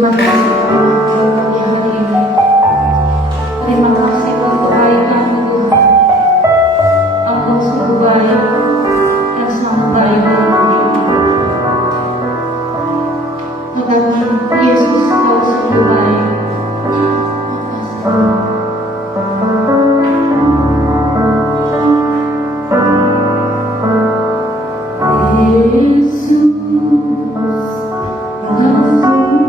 terima kasih Tuhan untuk pagi hari ini. Terima kasih buat kebaikan Tuhan. Engkau sungguh baik dan selalu baik dalam hidup kami. Tuhan Yesus, Kau sungguh baik. Yesus, Kau sungguh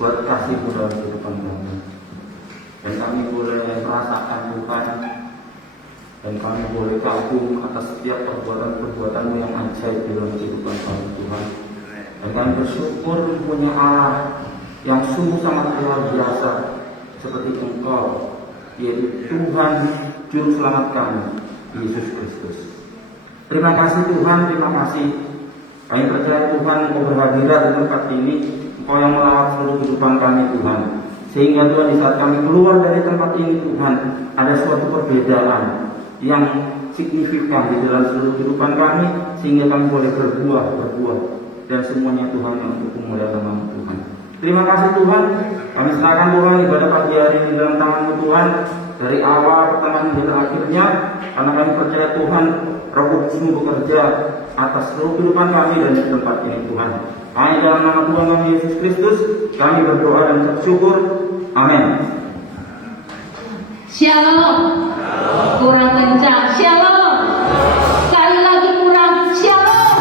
buat kasih-Mu dalam kehidupan kami. Dan kami boleh merasakan Tuhan, dan kami boleh kagum atas setiap perbuatan-perbuatan-Mu yang ajaib di dalam kehidupan kami Tuhan. Dan kami bersyukur punya Allah yang sungguh sangat luar biasa seperti Engkau, yaitu Tuhan Juru Selamat kami, Yesus Kristus. Terima kasih Tuhan, terima kasih. Kami percaya Tuhan Engkau berhadirat di tempat ini, Engkau yang melawat seluruh kehidupan kami Tuhan. Sehingga Tuhan di saat kami keluar dari tempat ini Tuhan, ada suatu perbedaan yang signifikan di dalam seluruh kehidupan kami, sehingga kami boleh berbuah, dan semuanya Tuhan yang untuk kemuliaan nama Tuhan. Terima kasih Tuhan, kami serahkan Tuhan ibadah pagi hari ini dalam tangan-Mu Tuhan, dari awal pertengahan hingga akhirnya, karena kami percaya Tuhan Roh Kudus-Mu bekerja atas seluruh kehidupan kami dan di tempat ini Tuhan. Hanya dalam nama Tuhan kami Yesus Kristus kami berdoa dan bersyukur. Amin. Shalom. Kurang kencang. Shalom. Sekali lagi kurang. Shalom.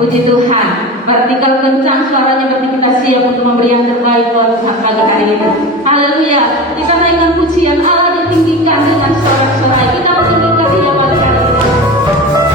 Puji Tuhan. Berarti kalau kencang suaranya berarti kita siap untuk memberi yang terbaik buat Tuhan pada hari ini. Haleluya. Kita dengan pujian Allah ditinggikan dengan sorak-sorai. Kita meninggikan Dia pada hari ini. Bersama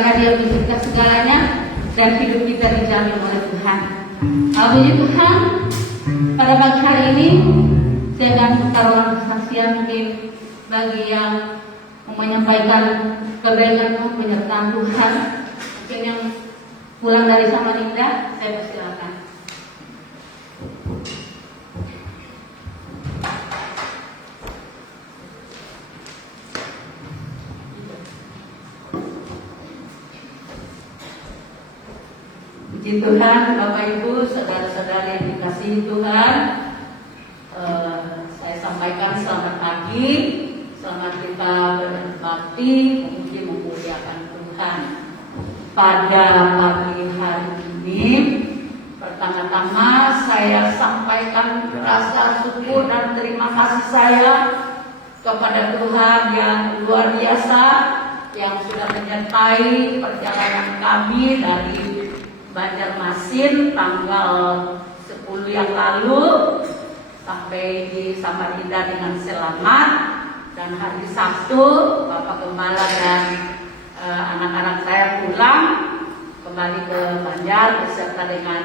karena Dia mencipta segalanya dan hidup kita dijamin oleh Tuhan. Puji Tuhan, pada pagi hari ini saya akan bertaruhan kesaksian mungkin bagi yang mau menyampaikan kebaikan penyertaan Tuhan. Mungkin yang pulang dari Samarinda, saya persilakan. Puji Tuhan, Bapak Ibu, saudara-saudara yang dikasihi Tuhan, saya sampaikan selamat pagi, selamat kita berbakti, memuliakan Tuhan. Pada pagi hari ini, pertama-tama saya sampaikan rasa syukur dan terima kasih saya kepada Tuhan yang luar biasa, yang sudah menyertai perjalanan kami dari Banjarmasin tanggal 10 yang lalu sampai di Samarinda dengan selamat, dan hari Sabtu Bapak Gembala dan anak-anak saya pulang kembali ke Banjar beserta dengan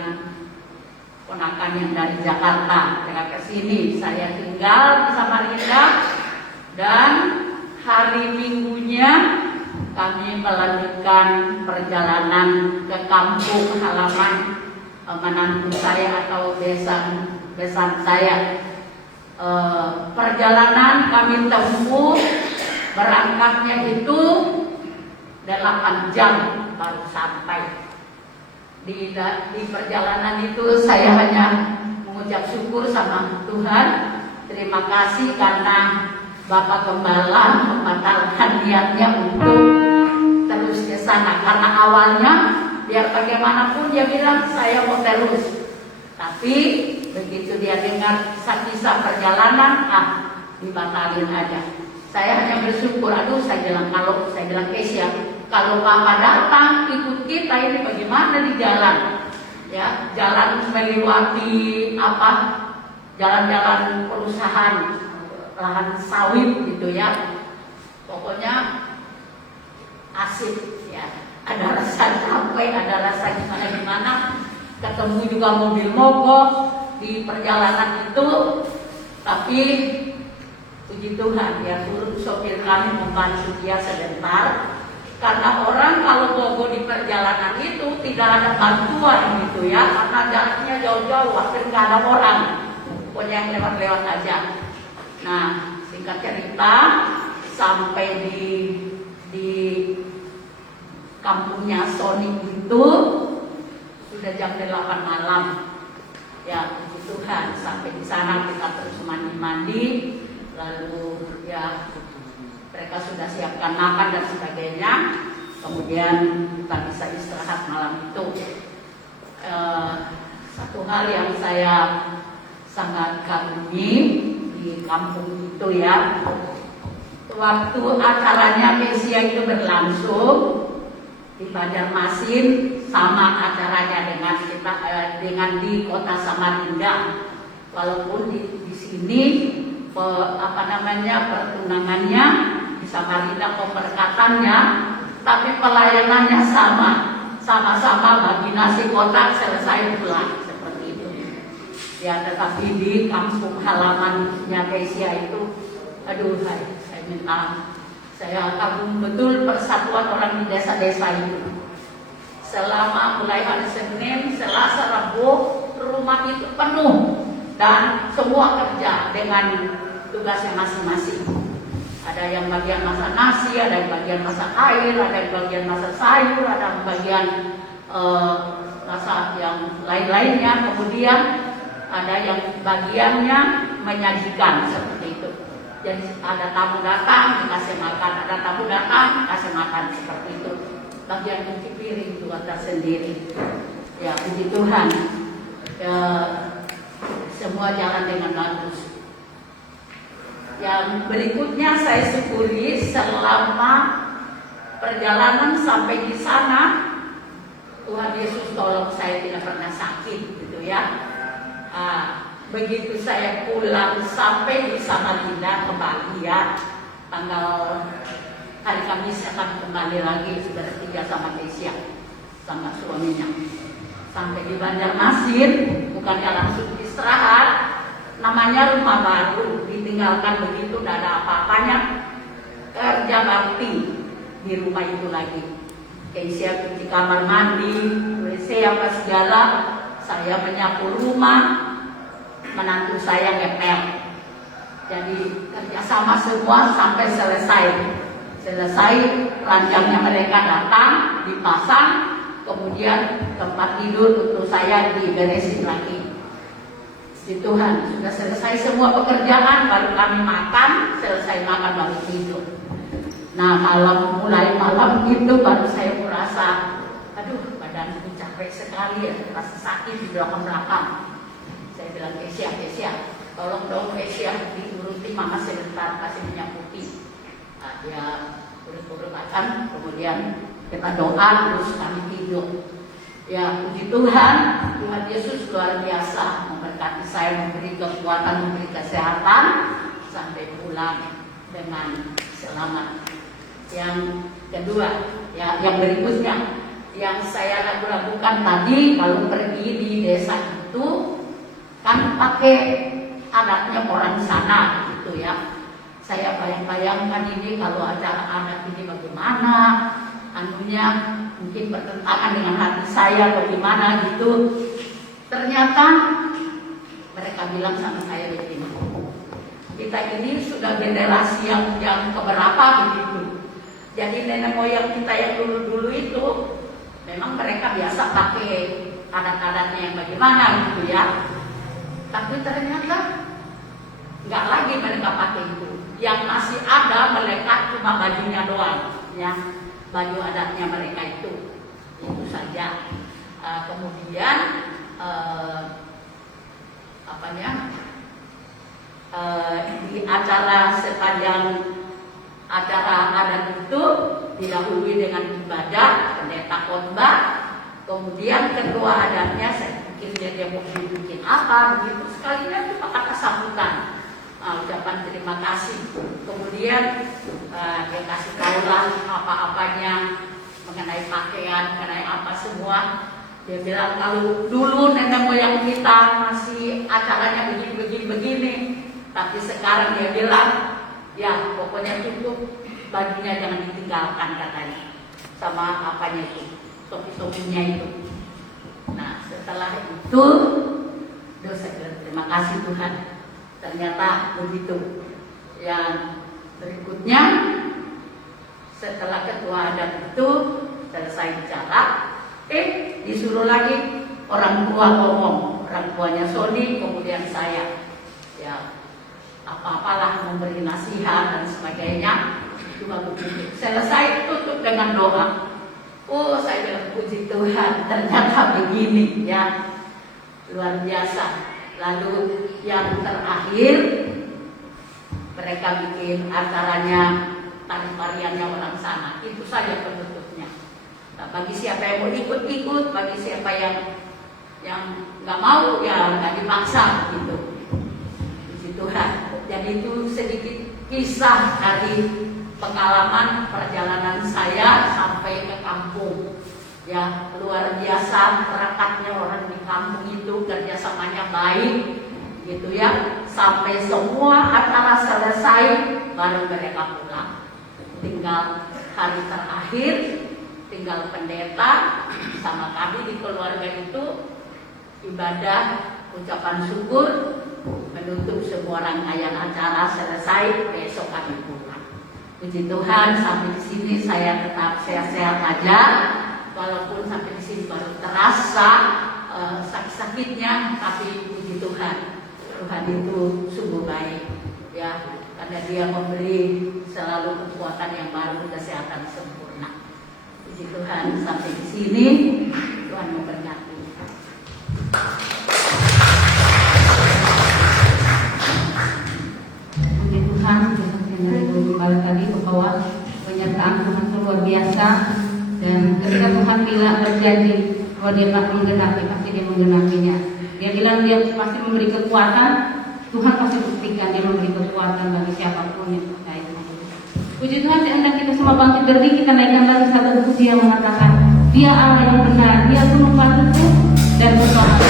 ponakan yang dari Jakarta. Dengan kesini saya tinggal di Samarinda, dan hari Minggunya kami melanjutkan perjalanan ke kampung halaman menantu saya atau besan saya. Perjalanan kami tempuh berangkatnya itu 8 jam baru sampai. Di perjalanan itu saya hanya mengucap syukur sama Tuhan. Terima kasih karena Bapak Gembala membatalkan niatnya untuk terus ke sana. Karena awalnya biar bagaimanapun dia bilang saya mau terus. Tapi begitu dia dengar kisah-kisah perjalanan, dibatalin aja. Saya hanya bersyukur. Saya bilang Kesia, kalau Papa datang ikut kita ini bagaimana di jalan? Ya, jalan melewati jalan-jalan perusahaan lahan sawit gitu ya. Pokoknya asik ya. Ada rasa capek, ada rasa gimana. Ketemu juga mobil mogok di perjalanan itu, tapi puji Tuhan ya, turun sopir kami membantu dia sebentar. Karena orang kalau mogok di perjalanan itu tidak ada bantuan gitu ya, karena jalannya jauh-jauh, hampir nggak ada orang, pokoknya yang lewat-lewat aja. Nah, singkat cerita sampai di kampungnya Sony itu sudah jam 8 malam. Ya, puji Tuhan, sampai di sana kita terus mandi-mandi, lalu ya mereka sudah siapkan makan dan sebagainya. Kemudian kita bisa istirahat malam itu. Satu hal yang saya sangat kagumi di kampung itu ya, waktu acaranya Kesia itu berlangsung di Banjarmasin, sama acaranya dengan di kota Samarinda. Walaupun di sini pertunangannya di Samarinda, pemberkatannya, tapi pelayanannya sama-sama bagi nasi kotak selesai pulang seperti itu. Ya, tetapi di kampung halamannya Kesia itu, saya kagum betul persatuan orang di desa-desa itu. Selama mulai hari Senin, Selasa, Rabu, rumah itu penuh dan semua kerja dengan tugasnya masing-masing. Ada yang bagian masak nasi, ada yang bagian masak air, ada yang bagian masak sayur, ada yang bagian masak yang lain-lainnya. Kemudian ada yang bagiannya menyajikan seperti itu. Jadi ada tamu datang dikasih makan, ada tamu datang kasih makan seperti itu. Bagian cuci piring juga tersendiri. Ya, puji Tuhan. Ya, semua jalan dengan bagus. Yang berikutnya saya syukuri selama perjalanan sampai di sana, Tuhan Yesus tolong saya tidak pernah sakit gitu ya. Begitu saya pulang sampai di Samarinda kembali ya, tanggal hari Kamis akan kembali lagi bertiga sama Kesia, sama suaminya. Sampai di Banjarmasin, bukannya langsung istirahat, namanya rumah baru, ditinggalkan begitu, tidak ada apa-apanya, kerja bakti di rumah itu lagi. Kesia cuci kamar mandi, WC apa segala, saya menyapu rumah, menantu saya ngepel. Jadi kerjasama semua sampai selesai. Selesai, ranjangnya mereka datang, dipasang, kemudian tempat tidur untuk saya diberesin lagi. Puji Tuhan, sudah selesai semua pekerjaan, baru kami makan, selesai makan baru tidur. Nah, kalau mulai malam itu baru saya merasa, aduh badanku capek sekali ya, rasa sakit di belakang. Saya bilang, Kesia, tolong dong Kesia, dituruti mama sebentar, kasih minyak putih. Nah, dia urut-urut makan, kemudian kita doa, terus kami tidur. Ya, puji Tuhan, Tuhan Yesus luar biasa memberkati saya, memberi kekuatan, memberi kesehatan sampai pulang dengan selamat. Yang kedua, ya, yang berikutnya, yang saya ragu-ragukan tadi, kalau pergi di desa itu kan pakai adatnya orang sana, gitu ya. Saya bayang-bayangkan ini kalau acara adat ini bagaimana, anunya mungkin bertentangan dengan hati saya bagaimana gitu. Ternyata mereka bilang sama saya begini, kita ini sudah generasi yang keberapa begitu. Jadi nenek moyang kita yang dulu-dulu itu memang mereka biasa pakai adat-adatnya yang bagaimana gitu ya. Tapi ternyata nggak lagi mereka pakai itu. Yang masih ada melekat cuma bajunya doang, ya, baju adatnya mereka itu saja. Kemudian di acara sepanjang acara adat itu didahului dengan ibadah pendeta khotbah, kemudian ketua adatnya saya pikir dia mau bikin apa begitu, sekalinya cuma kata sambutan. Ucapan terima kasih, kemudian dia kasih tahu lah apa-apanya mengenai pakaian, mengenai apa semua. Dia bilang kalau dulu nenek moyang kita masih acaranya begini, tapi sekarang dia bilang ya pokoknya cukup bajunya jangan ditinggalkan katanya, sama apanya itu, topi-topinya itu. Nah setelah itu, dosa terima kasih Tuhan. Ternyata begitu. Yang berikutnya, setelah ketua adat itu selesai bicara, disuruh lagi orang tua ngomong, orang tuanya Sony, kemudian saya, ya apa-apalah memberi nasihat dan sebagainya. Cuma begitu. Selesai tutup dengan doa. Oh, saya bilang puji Tuhan, ternyata begini, ya luar biasa. Lalu yang terakhir mereka bikin acaranya tarian-tariannya orang sana, itu saja penutupnya. Nah, bagi siapa yang mau ikut-ikut, bagi siapa yang nggak mau ya nggak dipaksa gitu. Puji Tuhan. Jadi itu sedikit kisah dari pengalaman perjalanan saya sampai ke kampung. Ya luar biasa perakatnya orang di kampung itu, kerjasamanya baik gitu ya, sampai semua acara selesai baru mereka pulang. Tinggal hari terakhir, tinggal pendeta sama kami di keluarga itu ibadah ucapan syukur, menutup semua rangkaian acara selesai, besok kami pulang. Puji Tuhan, sampai di sini saya tetap sehat-sehat aja. Walaupun sampai di sini baru terasa sakit-sakitnya, tapi puji Tuhan, Tuhan itu sungguh baik, ya, karena Dia memberi selalu kekuatan yang baru, kesehatan sempurna. Puji Tuhan, sampai di sini Tuhan memberkati. Puji Tuhan, seperti yang kembali tadi bahwa penyertaan Tuhan itu luar biasa. Dan ketika Tuhan bilang berjanji bahwa Dia pasti menggenapi, pasti Dia menggenapinya. Dia bilang Dia pasti memberi kekuatan, Tuhan pasti buktikan Dia memberi kekuatan bagi siapapun yang percaya. Puji Tuhan, hendak kita semua bangkit berdiri, kita naikkan lagi satu puji yang mengatakan, Dia Allah yang benar, Dia gunung batuku dan bersama.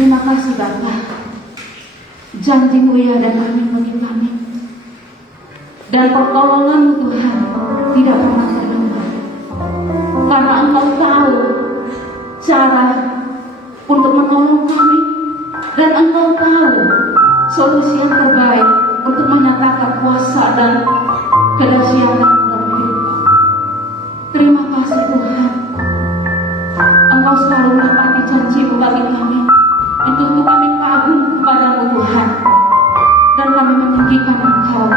Terima kasih Bapa. Janji-Mu ya dan amin bagi kami. Dan pertolongan-Mu Tuhan tidak pernah terlambat. Karena Engkau tahu cara untuk menolong kami. Dan Engkau tahu solusi yang terbaik untuk menyatakan kuasa dan kedahsyatan dalam hidup kami. Terima kasih Tuhan. Engkau selalu menepati janji-Mu bagi kami. Itu untuk kami kagum kepada-Mu Tuhan. Dan kami meninggikan Engkau,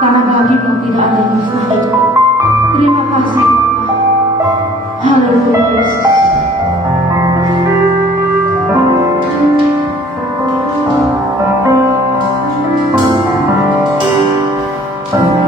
karena bagi-Mu tidak ada yang mustahil. Terima kasih Bapa. Haleluya Yesus. Thank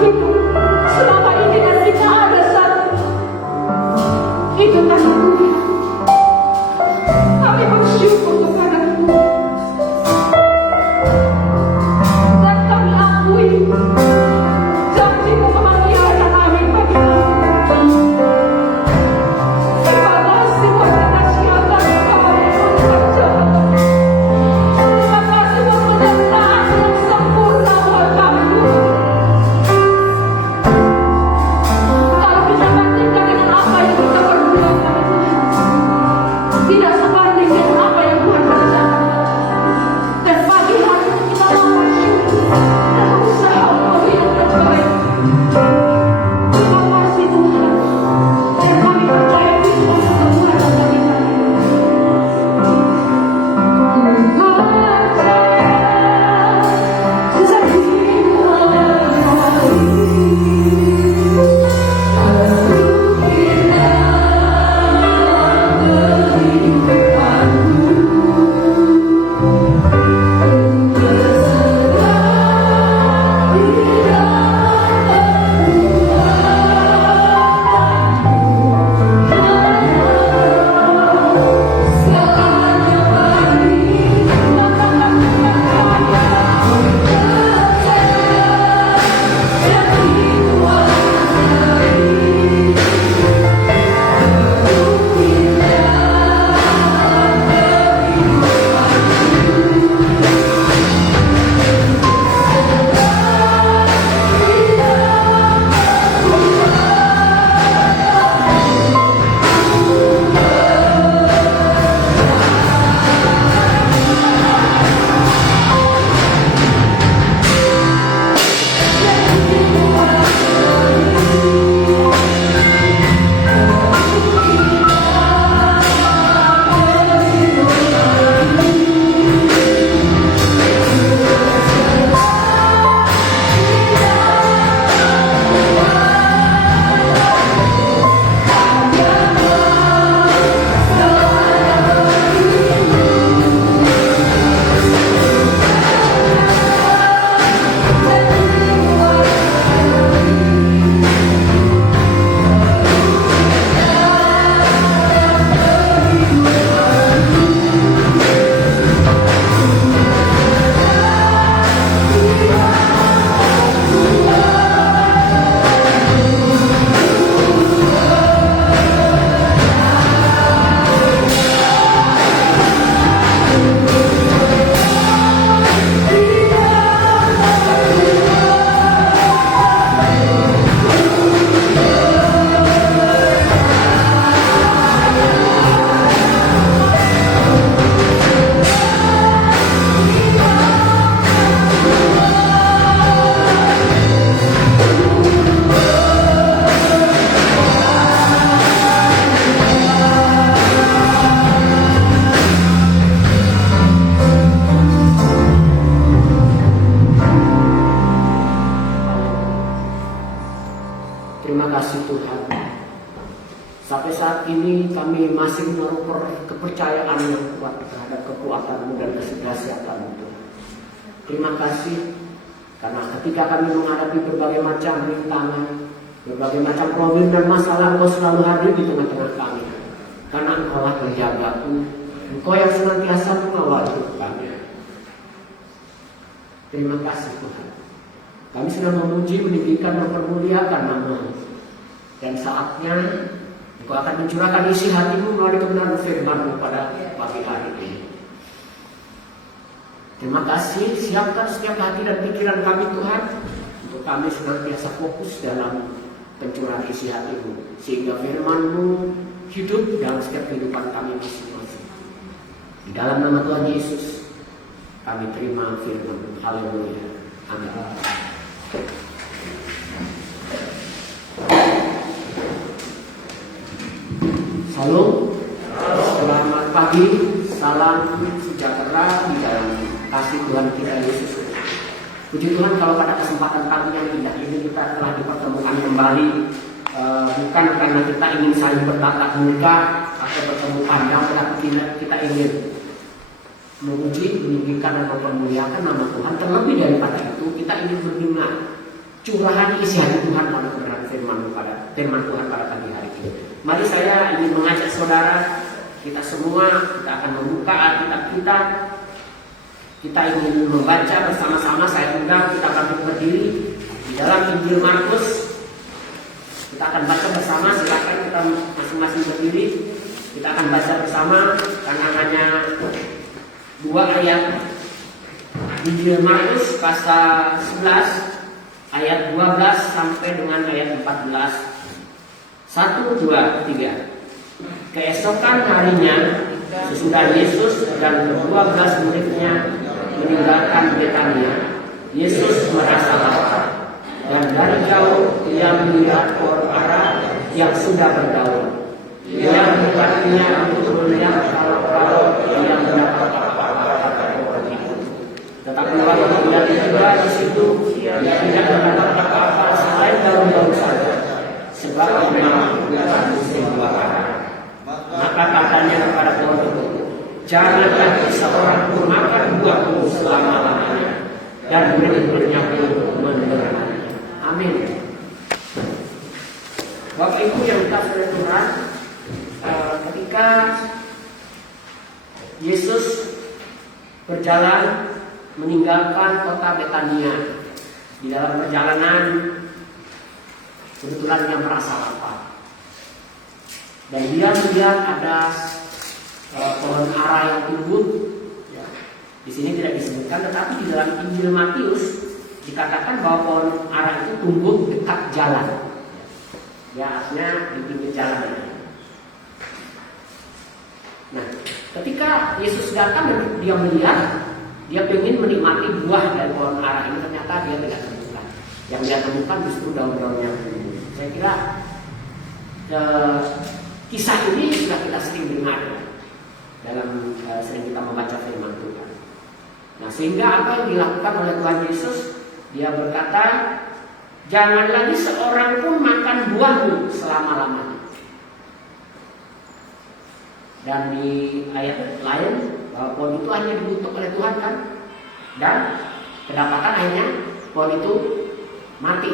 hidup selama ini dan kita ada satu. Itu karena Tuhan. Kami bersyukur kepada-Mu. Dan kami akui janji-Mu mengajarkan kami bagi kami. Terima kasih buat kekasihan kami berjalan. Terima kasih buat penyertaan yang sempurna buat kami. Kalau kita bandingkan dengan apa yang kita perbuat pada Tuhan, tidak sebanding dengan apa yang Tuhan kerjakan. Dan pagi hari ini kita mau bersyukur dan berusaha untuk hidup terbaik. Terima kasih Tuhan. Dan kami percaya Tuhan untuk Tuhan bagi kami. Terima kasih Tuhan. Sampai saat ini kami masih menaruh kepercayaan yang kuat terhadap kekuatan-Mu dan kesehatan-Mu. Terima kasih karena ketika kami menghadapi berbagai macam rintangan, berbagai macam problem dan masalah, Engkau selalu hadir di tengah-tengah kami. Karena Engkau lah penjagaku, Engkau yang senantiasa mengawal hidup kami. Terima kasih Tuhan. Kami sedang memuji, meninggikan, mempermuliakan nama-Mu. Dan saatnya Engkau akan mencurahkan isi hati-Mu melalui kebenaran firman-Mu pada pagi hari ini. Terima kasih, siapkan setiap hati dan pikiran kami Tuhan, untuk kami senantiasa fokus dalam pencurahan isi hati-Mu, sehingga firman-Mu hidup dalam setiap kehidupan kami masing-masing. Di dalam nama Tuhan Yesus kami terima firman-Mu. Haleluya. Amin. Halo, selamat pagi, salam sejahtera di dalam kasih Tuhan kita Yesus. Puji Tuhan kalau pada kesempatan pagi yang indah ini kita telah dipertemukan kembali, bukan karena kita ingin saling bertatap muka atau bertemu pandang, tetapi kita ingin memuji, meninggikan dan mempermuliakan nama Tuhan. Terlebih daripada itu, kita ingin mendengar curahan isi hati Tuhan oleh kebenaran firman Tuhan pada pagi hari ini. Mari saya ingin mengajak saudara, kita semua, kita akan membuka Alkitab kita. Kita ingin membaca bersama-sama. Saya undang kita bangkit berdiri di dalam Injil Markus. Kita akan baca bersama. Silakan kita masing-masing berdiri. Kita akan baca bersama karena hanya 2 ayat. Injil Markus pasal 11 ayat 12 sampai dengan ayat 14. 1, 2, 3. Keesokan harinya, sesudah Yesus dan 12 muridnya meninggalkan Betania, Yesus merasa lapar, dan dari jauh ia melihat pohon ara yang sudah berdaun. Ia mendekatinya untuk melihat kalau ia mendapat apa-apa dari pohon itu. Tetapi waktu ia tiba di situ, ia tidak mendapat apa-apa selain daun-daun saja, sebab memang bukan musim buah ara. Maka katanya kepada pohon itu, jangan lagi seorang pun makan buahmu selama-lamanya, dan murid-muridnya pun mendengarnya. Amin. Bapak Ibu yang dikasihi oleh Tuhan, ketika Yesus berjalan meninggalkan kota Betania, di dalam perjalanan kebetulan dia merasa lapar. Dan dia melihat ada pohon ara yang tumbuh. Ya. Di sini tidak disebutkan, tetapi di dalam Injil Matius dikatakan bahwa pohon ara itu tumbuh dekat jalan. Ya, artinya di pinggir jalan. Nah, ketika Yesus datang dan dia melihat, dia ingin menikmati buah dari pohon ara ini, ternyata dia tidak temukan. Yang dia temukan justru daun-daunnya. Saya kira kisah ini sudah kita sering dengar dalam sering kita membaca firman Tuhan. Nah, sehingga apa yang dilakukan oleh Tuhan Yesus, dia berkata, jangan lagi seorang pun makan buahmu selama-lamanya. Dan di ayat lain bahwa pohon itu hanya dikutuk oleh Tuhan kan, dan kedapatan akhirnya pohon itu mati,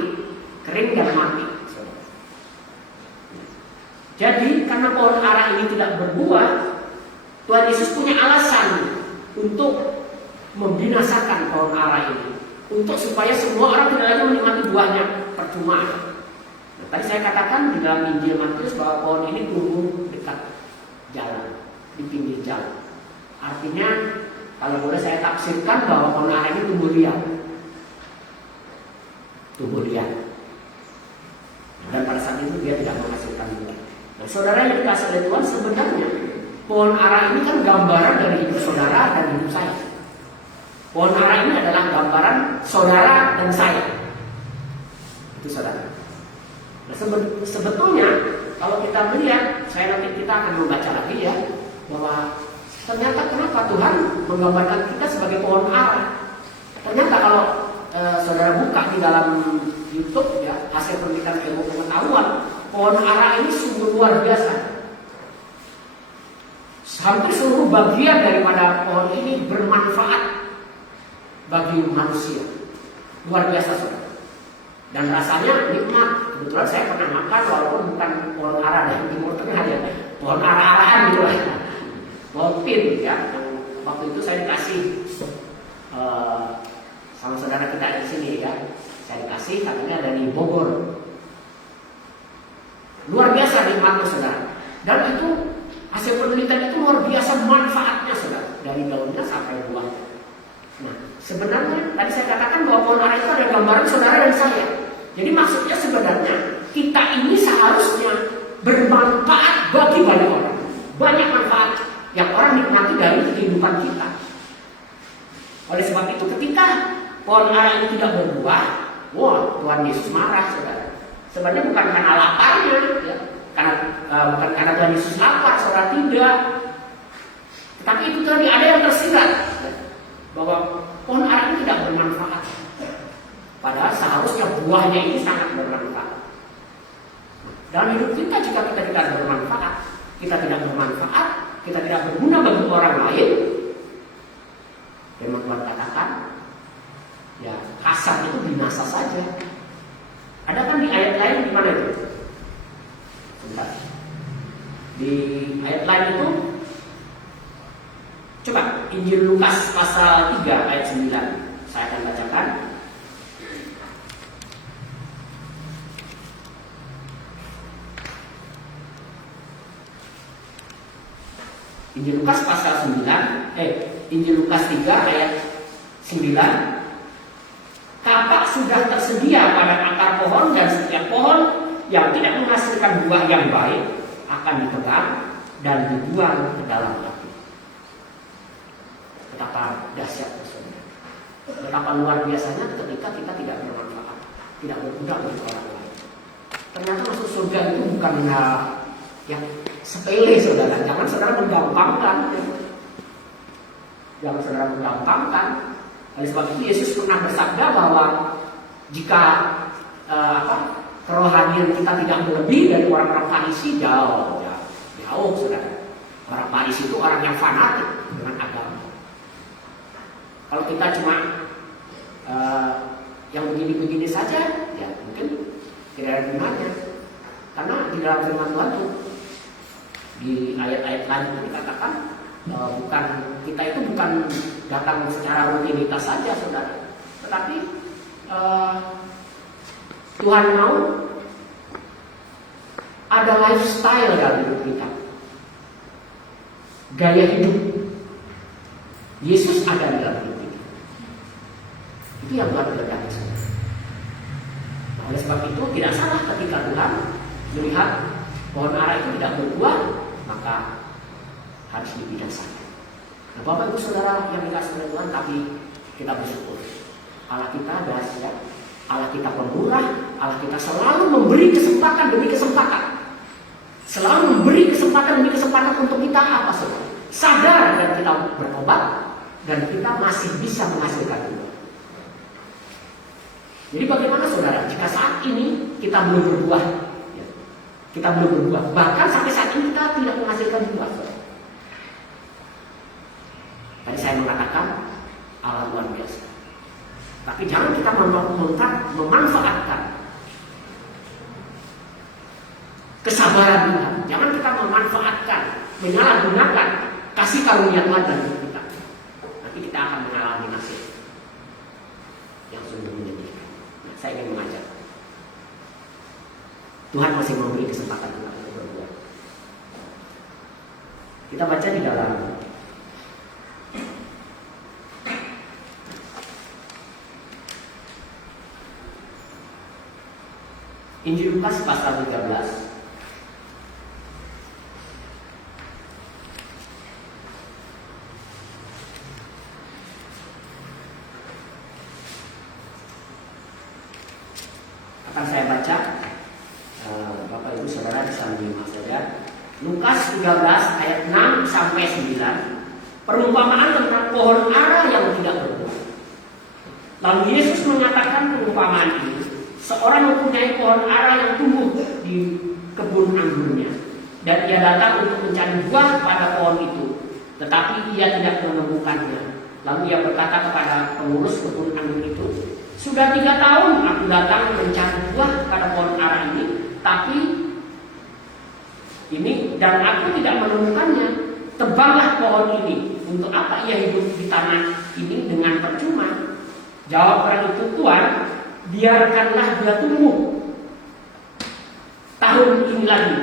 kering dan mati. Jadi karena pohon ara ini tidak berbuah, Tuhan Yesus punya alasan untuk membinasakan pohon ara ini, untuk supaya semua orang tidak lagi menikmati buahnya, percuma. Nah, tadi saya katakan di dalam Injil Matius bahwa pohon ini tumbuh dekat jalan, di pinggir jalan. Artinya kalau boleh saya tafsirkan bahwa pohon ara ini tumbuh liar. Dan pada saat itu dia tidak menghasilkan buah. Nah, saudara yang dikasih oleh Tuhan, sebenarnya pohon ara ini kan gambaran dari hidup saudara dan hidup saya. Pohon ara ini adalah gambaran saudara dan saya. Itu saudara. Nah, sebetulnya kalau kita melihat, kita akan membaca lagi ya, bahwa ternyata kenapa Tuhan menggambarkan kita sebagai pohon ara. Ternyata kalau saudara buka di dalam YouTube ya, hasil penelitian ilmu pengetahuan, pohon ara ini sungguh luar biasa. Hampir seluruh bagian daripada pohon ini bermanfaat bagi manusia. Luar biasa saudara. Dan rasanya nikmat. Kebetulan saya pernah makan walaupun bukan pohon ara dari Timur Tengah ya, pohon ara-araan gitu lah. Pohon pin ya. Waktu itu saya dikasih sama saudara kita di sini ya. Saya dikasih, katanya dari Bogor. Luar biasa nikmatnya saudara. Dan itu hasil penelitian itu luar biasa manfaatnya saudara, dari daunnya sampai buahnya. Nah, sebenarnya tadi saya katakan bahwa pohon ara itu ada gambaran saudara dan saya. Jadi maksudnya sebenarnya kita ini seharusnya bermanfaat bagi banyak orang. Banyak manfaat yang orang nikmati dari kehidupan kita. Oleh sebab itu ketika pohon ara ini tidak berbuah, wah, Tuhan Yesus marah saudara. Sebenarnya bukan karena laparnya ya. Bukan karena Tuhan Yesus lapar, saudara, tidak. Tetapi itu tadi ada yang tersirat bahwa pohon ara ini tidak bermanfaat. Padahal seharusnya buahnya ini sangat bermanfaat. Dalam hidup kita jika kita tidak bermanfaat, kita tidak berguna bagi orang lain, firman Tuhan katakan, ya kasar itu binasa saja. Ada kan di ayat lain di mana itu? Sebentar. Di ayat lain itu, coba Injil Lukas pasal 3 ayat 9. Saya akan bacakan. Injil Lukas pasal 9, Injil Lukas 3 ayat 9. Kapak sudah tersedia pada akar pohon, dan setiap pohon yang tidak menghasilkan buah yang baik akan dipegang dan dibuang ke dalam api. Betapa dahsyat tersebut. Betapa luar biasanya ketika kita tidak bermanfaat, tidak berguna untuk orang lain. Ternyata masuk surga itu bukan hal yang sepele, saudara. Jangan saudara menggampangkan. Jangan saudara menggampangkan. Oleh sebab itu Yesus pernah bersabda bahwa jika kerohanian kita tidak melebihi dari orang-orang Farisi, jauh, saudara. Orang Farisi itu orang yang fanatik dengan agama. Kalau kita cuma yang begini-begini saja, ya mungkin tidak ada gunanya. Karena di dalam firman Tuhan itu, di ayat-ayat lain itu dikatakan kita itu bukan datang secara rutinitas saja, saudara, tetapi Tuhan mau ada lifestyle dalam hidup kita, gaya hidup Yesus ada di dalam hidup kita. Itu yang Tuhan kehendaki, saudara. Nah, oleh sebab itu tidak salah ketika Tuhan melihat pohon ara itu tidak berbuah, maka harus dibijaksanakan. Nah, Bapak Ibu Saudara yang dikasihi oleh Tuhan, tapi kita bersyukur Allah kita dahsyat, Allah kita pemurah, Allah kita selalu memberi kesempatan demi kesempatan, selalu memberi kesempatan demi kesempatan untuk kita apa, saudara? Sadar dan kita bertobat, dan kita masih bisa menghasilkan buah. Jadi bagaimana, saudara, jika saat ini kita belum berbuah, kita belum berbuah, bahkan sampai saat ini kita tidak menghasilkan buah, saudara. Tadi saya mengatakan Allah luar biasa. Tapi jangan kita memanfaatkan kesabaran Tuhan. Jangan kita memanfaatkan, menyalahgunakan kasih karunia Tuhan dalam hidup kita. Nanti kita akan mengalami nasib yang sungguh menyedihkan. Nah, saya ingin mengajak, Tuhan masih memberi kesempatan kita untuk berbuat. Kita baca di dalam Injil Lukas pasal 13. Akan saya baca, Bapak Ibu Saudara bisa menyimak saja. Lukas 13 ayat 6 sampai 9. Perumpamaan tentang pohon ara yang tidak berbuah. Lalu Yesus mengatakan perumpamaan ini. Seorang mempunyai pohon ara yang tumbuh di kebun anggurnya, dan ia datang untuk mencari buah pada pohon itu, tetapi ia tidak menemukannya. Lalu ia berkata kepada pengurus kebun anggur itu, "Sudah 3 tahun aku datang mencari buah pada pohon ara ini, dan aku tidak menemukannya. Tebanglah pohon ini. Untuk apa ia hidup di tanah ini dengan percuma?" Jawab orang itu, "Tuhan, biarkanlah dia tumbuh tahun ini lagi.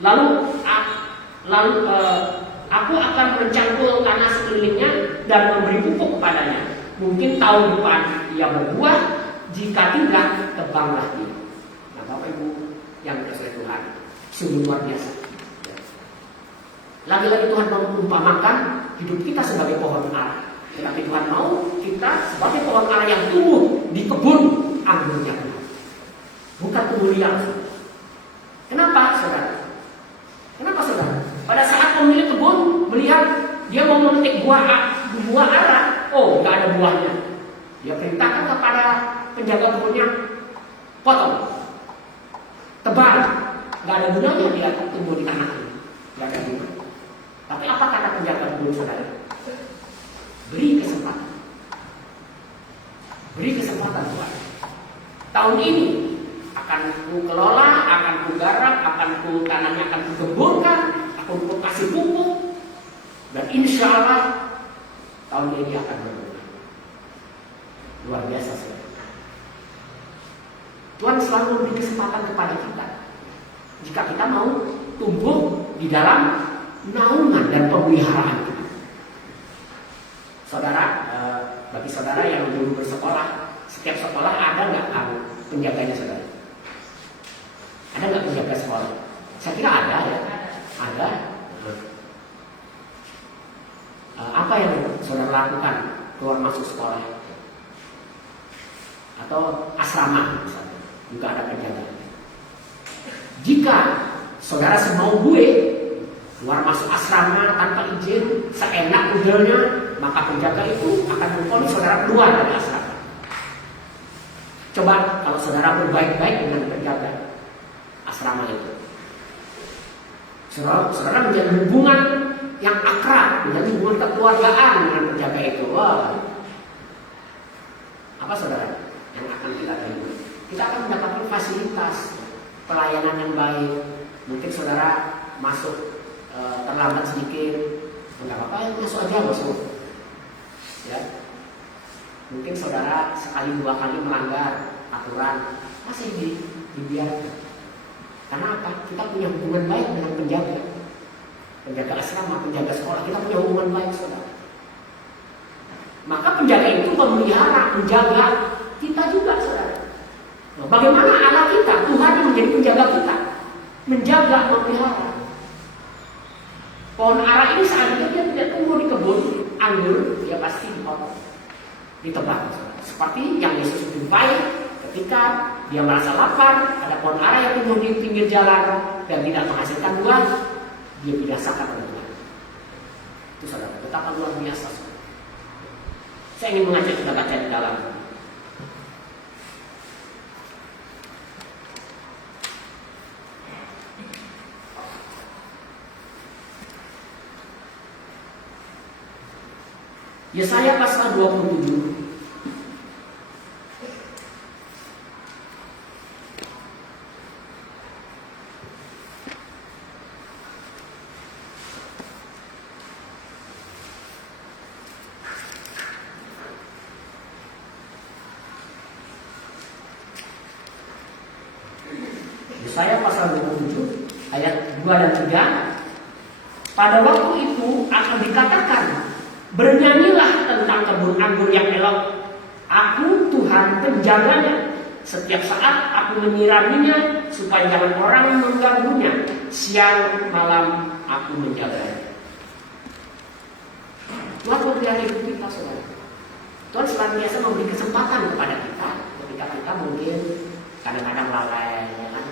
Lalu aku akan mencangkul tanah sekelilingnya dan memberi pupuk kepadanya. Mungkin tahun depan ia berbuah, jika tidak, tebanglah dia." Nah, Bapak Ibu yang dikasihi Tuhan, sungguh luar biasa. Lagi-lagi Tuhan mengumpamakan hidup kita sebagai pohon ara. Tetapi Tuhan mau kita sebagai pohon ara yang tumbuh di kebun anggurnya Tuhan. Bukan tumbuh liar. Kenapa, saudara? Kenapa, saudara? Pada saat pemilik kebun melihat dia mau memetik buah ara, nggak ada buahnya. Dia perintahkan kepada penjaga kebunnya, potong, tebal, nggak ada gunanya dia tumbuh di tanah ini, nggak ada gunanya. Tapi apa kata penjaga kebun, saudara? Beri kesempatan. Beri kesempatan Tuhan. tahun ini akan ku kelola, akan ku garap, akan ku tanamnya, akan ku gemburkan, akan ku kasih pupuk, dan insya Allah tahun ini akan berbuah. Luar biasa saudara. Tuhan selalu memberi kesempatan kepada kita jika kita mau tumbuh di dalam naungan dan pemeliharaan kita. Saudara, bagi saudara yang dulu bersekolah, setiap sekolah ada nggak penjaganya saudara? Ada nggak penjaga sekolah? Saya kira ada ya. Ada. Apa yang saudara lakukan keluar masuk sekolah? Atau asrama misalnya, juga ada penjaga. Jika saudara semau gue keluar masuk asrama tanpa izin, seenak udelnya, maka penjaga itu akan memponis saudara keluar dari asrama. Coba kalau saudara berbaik-baik dengan penjaga asrama itu, saudara menjalin hubungan yang akrab, menjalin hubungan kekeluargaan dengan penjaga itu. Wah, apa saudara yang akan kita terima? Kita akan mendapatkan fasilitas pelayanan yang baik. Mungkin saudara masuk terlambat sedikit, enggak apa-apa, masuk aja masuk. Ya, mungkin saudara sekali dua kali melanggar aturan, masih dibiarkan. Karena apa? Kita punya hubungan baik dengan penjaga asrama, penjaga sekolah. Kita punya hubungan baik saudara. Maka penjaga itu memelihara, menjaga kita juga saudara. Nah, bagaimana Allah kita, Tuhan yang menjadi penjaga kita, menjaga, memelihara. Pohon ara ini seandainya dia tidak tumbuh di kebun anggur, dia pasti dipotong, ditebang. Seperti yang Yesus jumpai ketika dia merasa lapar, ada pohon ara yang tumbuh di pinggir jalan dan tidak menghasilkan buah, dia binasakan oleh Tuhan. Itu saudara, betapa luar biasa. Saudara. Saya ingin mengajak kita baca di dalam Yesaya pasal 27. Yesaya pasal 27 ayat 2 dan 3. Pada waktu itu akan dikatakan, bernyanyilah tentang kebun anggur yang elok. Aku Tuhan penjaganya. Setiap saat aku menyiraminya supaya jangan orang mengganggunya. Siang malam aku menjaganya. Tuhan memelihara hidup kita saudara. Tuhan senantiasa memberi kesempatan kepada kita ketika kita mungkin kadang-kadang lalai, ya kan?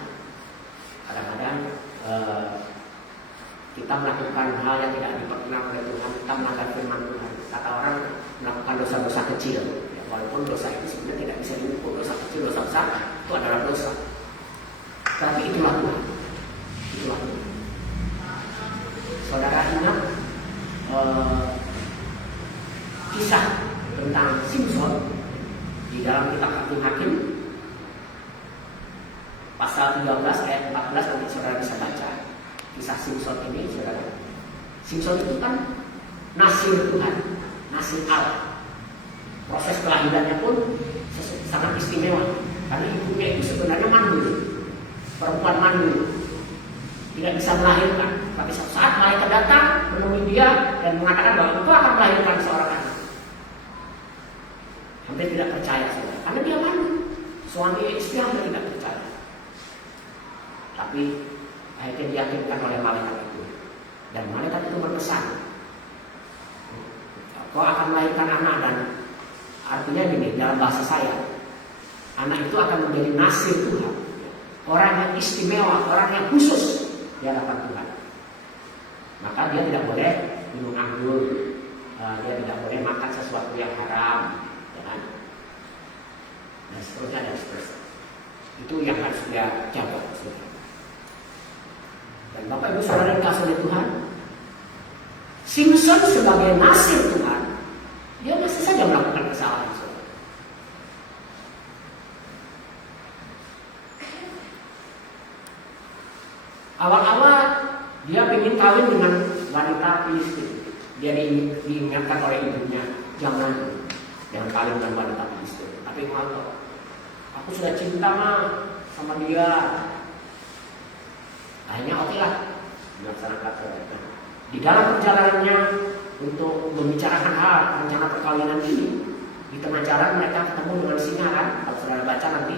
Kadang-kadang kita melakukan hal yang tidak diperkenan oleh Tuhan, kita melanggar firman Tuhan. Kata orang melakukan dosa-dosa kecil, ya, walaupun dosa itu sebenarnya tidak bisa diukur. Dosa kecil, dosa besar itu adalah dosa. Tapi itulah Tuhan. Itulah Tuhan. Saudara ingat kisah tentang Simson di dalam kitab Hakim pasal 13 ayat 14, nanti saudara bisa baca. Kisah Simson ini saudara. Simson itu kan nasir Tuhan, nasir Allah. Proses kelahirannya pun sangat istimewa karena ibunya itu sebenarnya mandul, perempuan mandul, tidak bisa melahirkan. Tapi suatu saat malaikat datang menemui dia dan mengatakan bahwa engkau akan melahirkan seorang anak. Hampir tidak percaya saudara, karena dia mandul. Suami istri hampir tidak percaya. Tapi akhirnya diyakinkan oleh malaikat itu. Dan malaikat itu berpesan, kau akan melahirkan anak, dan artinya gini, dalam bahasa saya, anak itu akan menjadi nasir Tuhan, orang yang istimewa, orang yang khusus di hadapan Tuhan. Maka dia tidak boleh minum anggur, dia tidak boleh makan sesuatu yang haram, ya kan? Dan seterusnya dan seterusnya. Itu yang harus dia jaga. Dan Bapak Ibu Saudara yang dikasihi oleh Tuhan, Simson sebagai nasir Tuhan, dia masih saja melakukan kesalahan. Awal-awal dia ingin kawin dengan wanita Filistin. Dia diingatkan oleh ibunya, jangan kawin dengan wanita Filistin. Tapi ngotot, aku sudah cinta sama dia. Akhirnya oke lah, melaksanakan pernikahan. Di dalam perjalanannya untuk membicarakan hal rencana perkawinan ini, di tengah jalan mereka ketemu dengan singa kan. Kalau saudara baca nanti,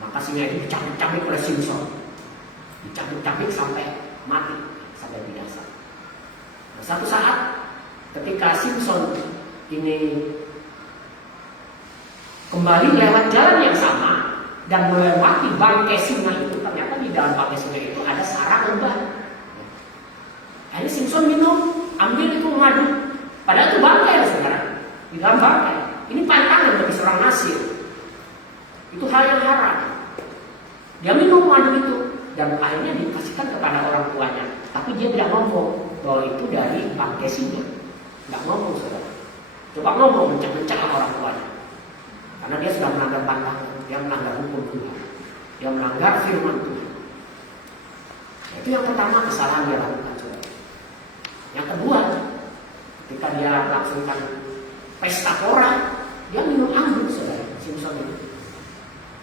maka singa itu dicabik-cabik oleh Simpson, dicabik-cabik sampai mati, sampai binasa. Nah, satu saat ketika Simpson ini kembali lewat jalan yang sama dan melewati bangkai singa itu, ternyata di dalam bangkai singa itu ada sarang lebah. Akhirnya Simpson minum, ambil itu madu. Padahal itu bangkai ya saudara, di dalam bangkai. Ini pantangan bagi seorang nasir. Itu hal yang haram. Dia minum madu itu dan akhirnya dikasihkan kepada orang tuanya. Tapi dia tidak ngomong bahwa itu dari bangkai singa. Tidak ngomong saudara. Coba ngomong mencak-mencak sama orang tuanya. Karena dia sudah melanggar pantangan, dia melanggar hukum Tuhan, dia melanggar firman Tuhan. Itu yang pertama kesalahan dia lakukan saudara. Yang kedua, ketika dia melangsungkan pesta pora, dia minum anggur saudara, Simpson itu.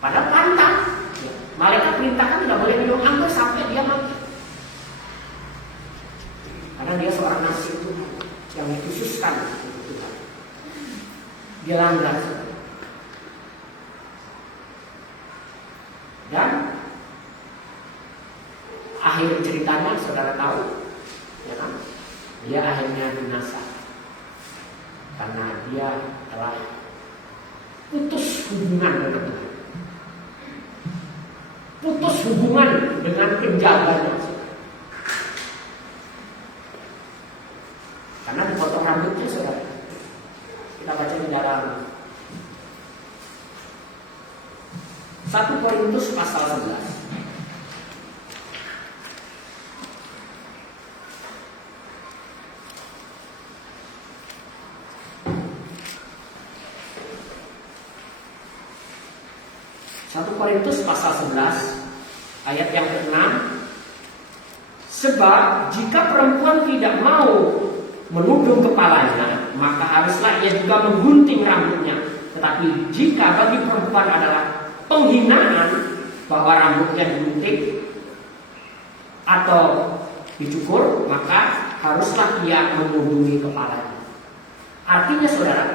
Pada pantang, ya, malaikat perintahkan tidak boleh minum anggur sampai dia mati. Karena dia seorang nasib Tuhan yang dikhususkan untuk Tuhan. Dia langgar saudara. Dan akhir ceritanya saudara tahu, ya kan? Dia akhirnya binasa karena dia telah putus hubungan dengan Tuhan, putus hubungan dengan penjaganya. Karena dipotong rambutnya saudara. Kita baca di dalam 1 Korintus pasal 11. Korintus pasal 11 ayat yang ke-6. Sebab jika perempuan tidak mau menudung kepalanya, maka haruslah ia juga menggunting rambutnya. Tetapi jika bagi perempuan adalah penghinaan bahwa rambutnya digunting atau dicukur, maka haruslah ia menudungi kepalanya. Artinya saudara,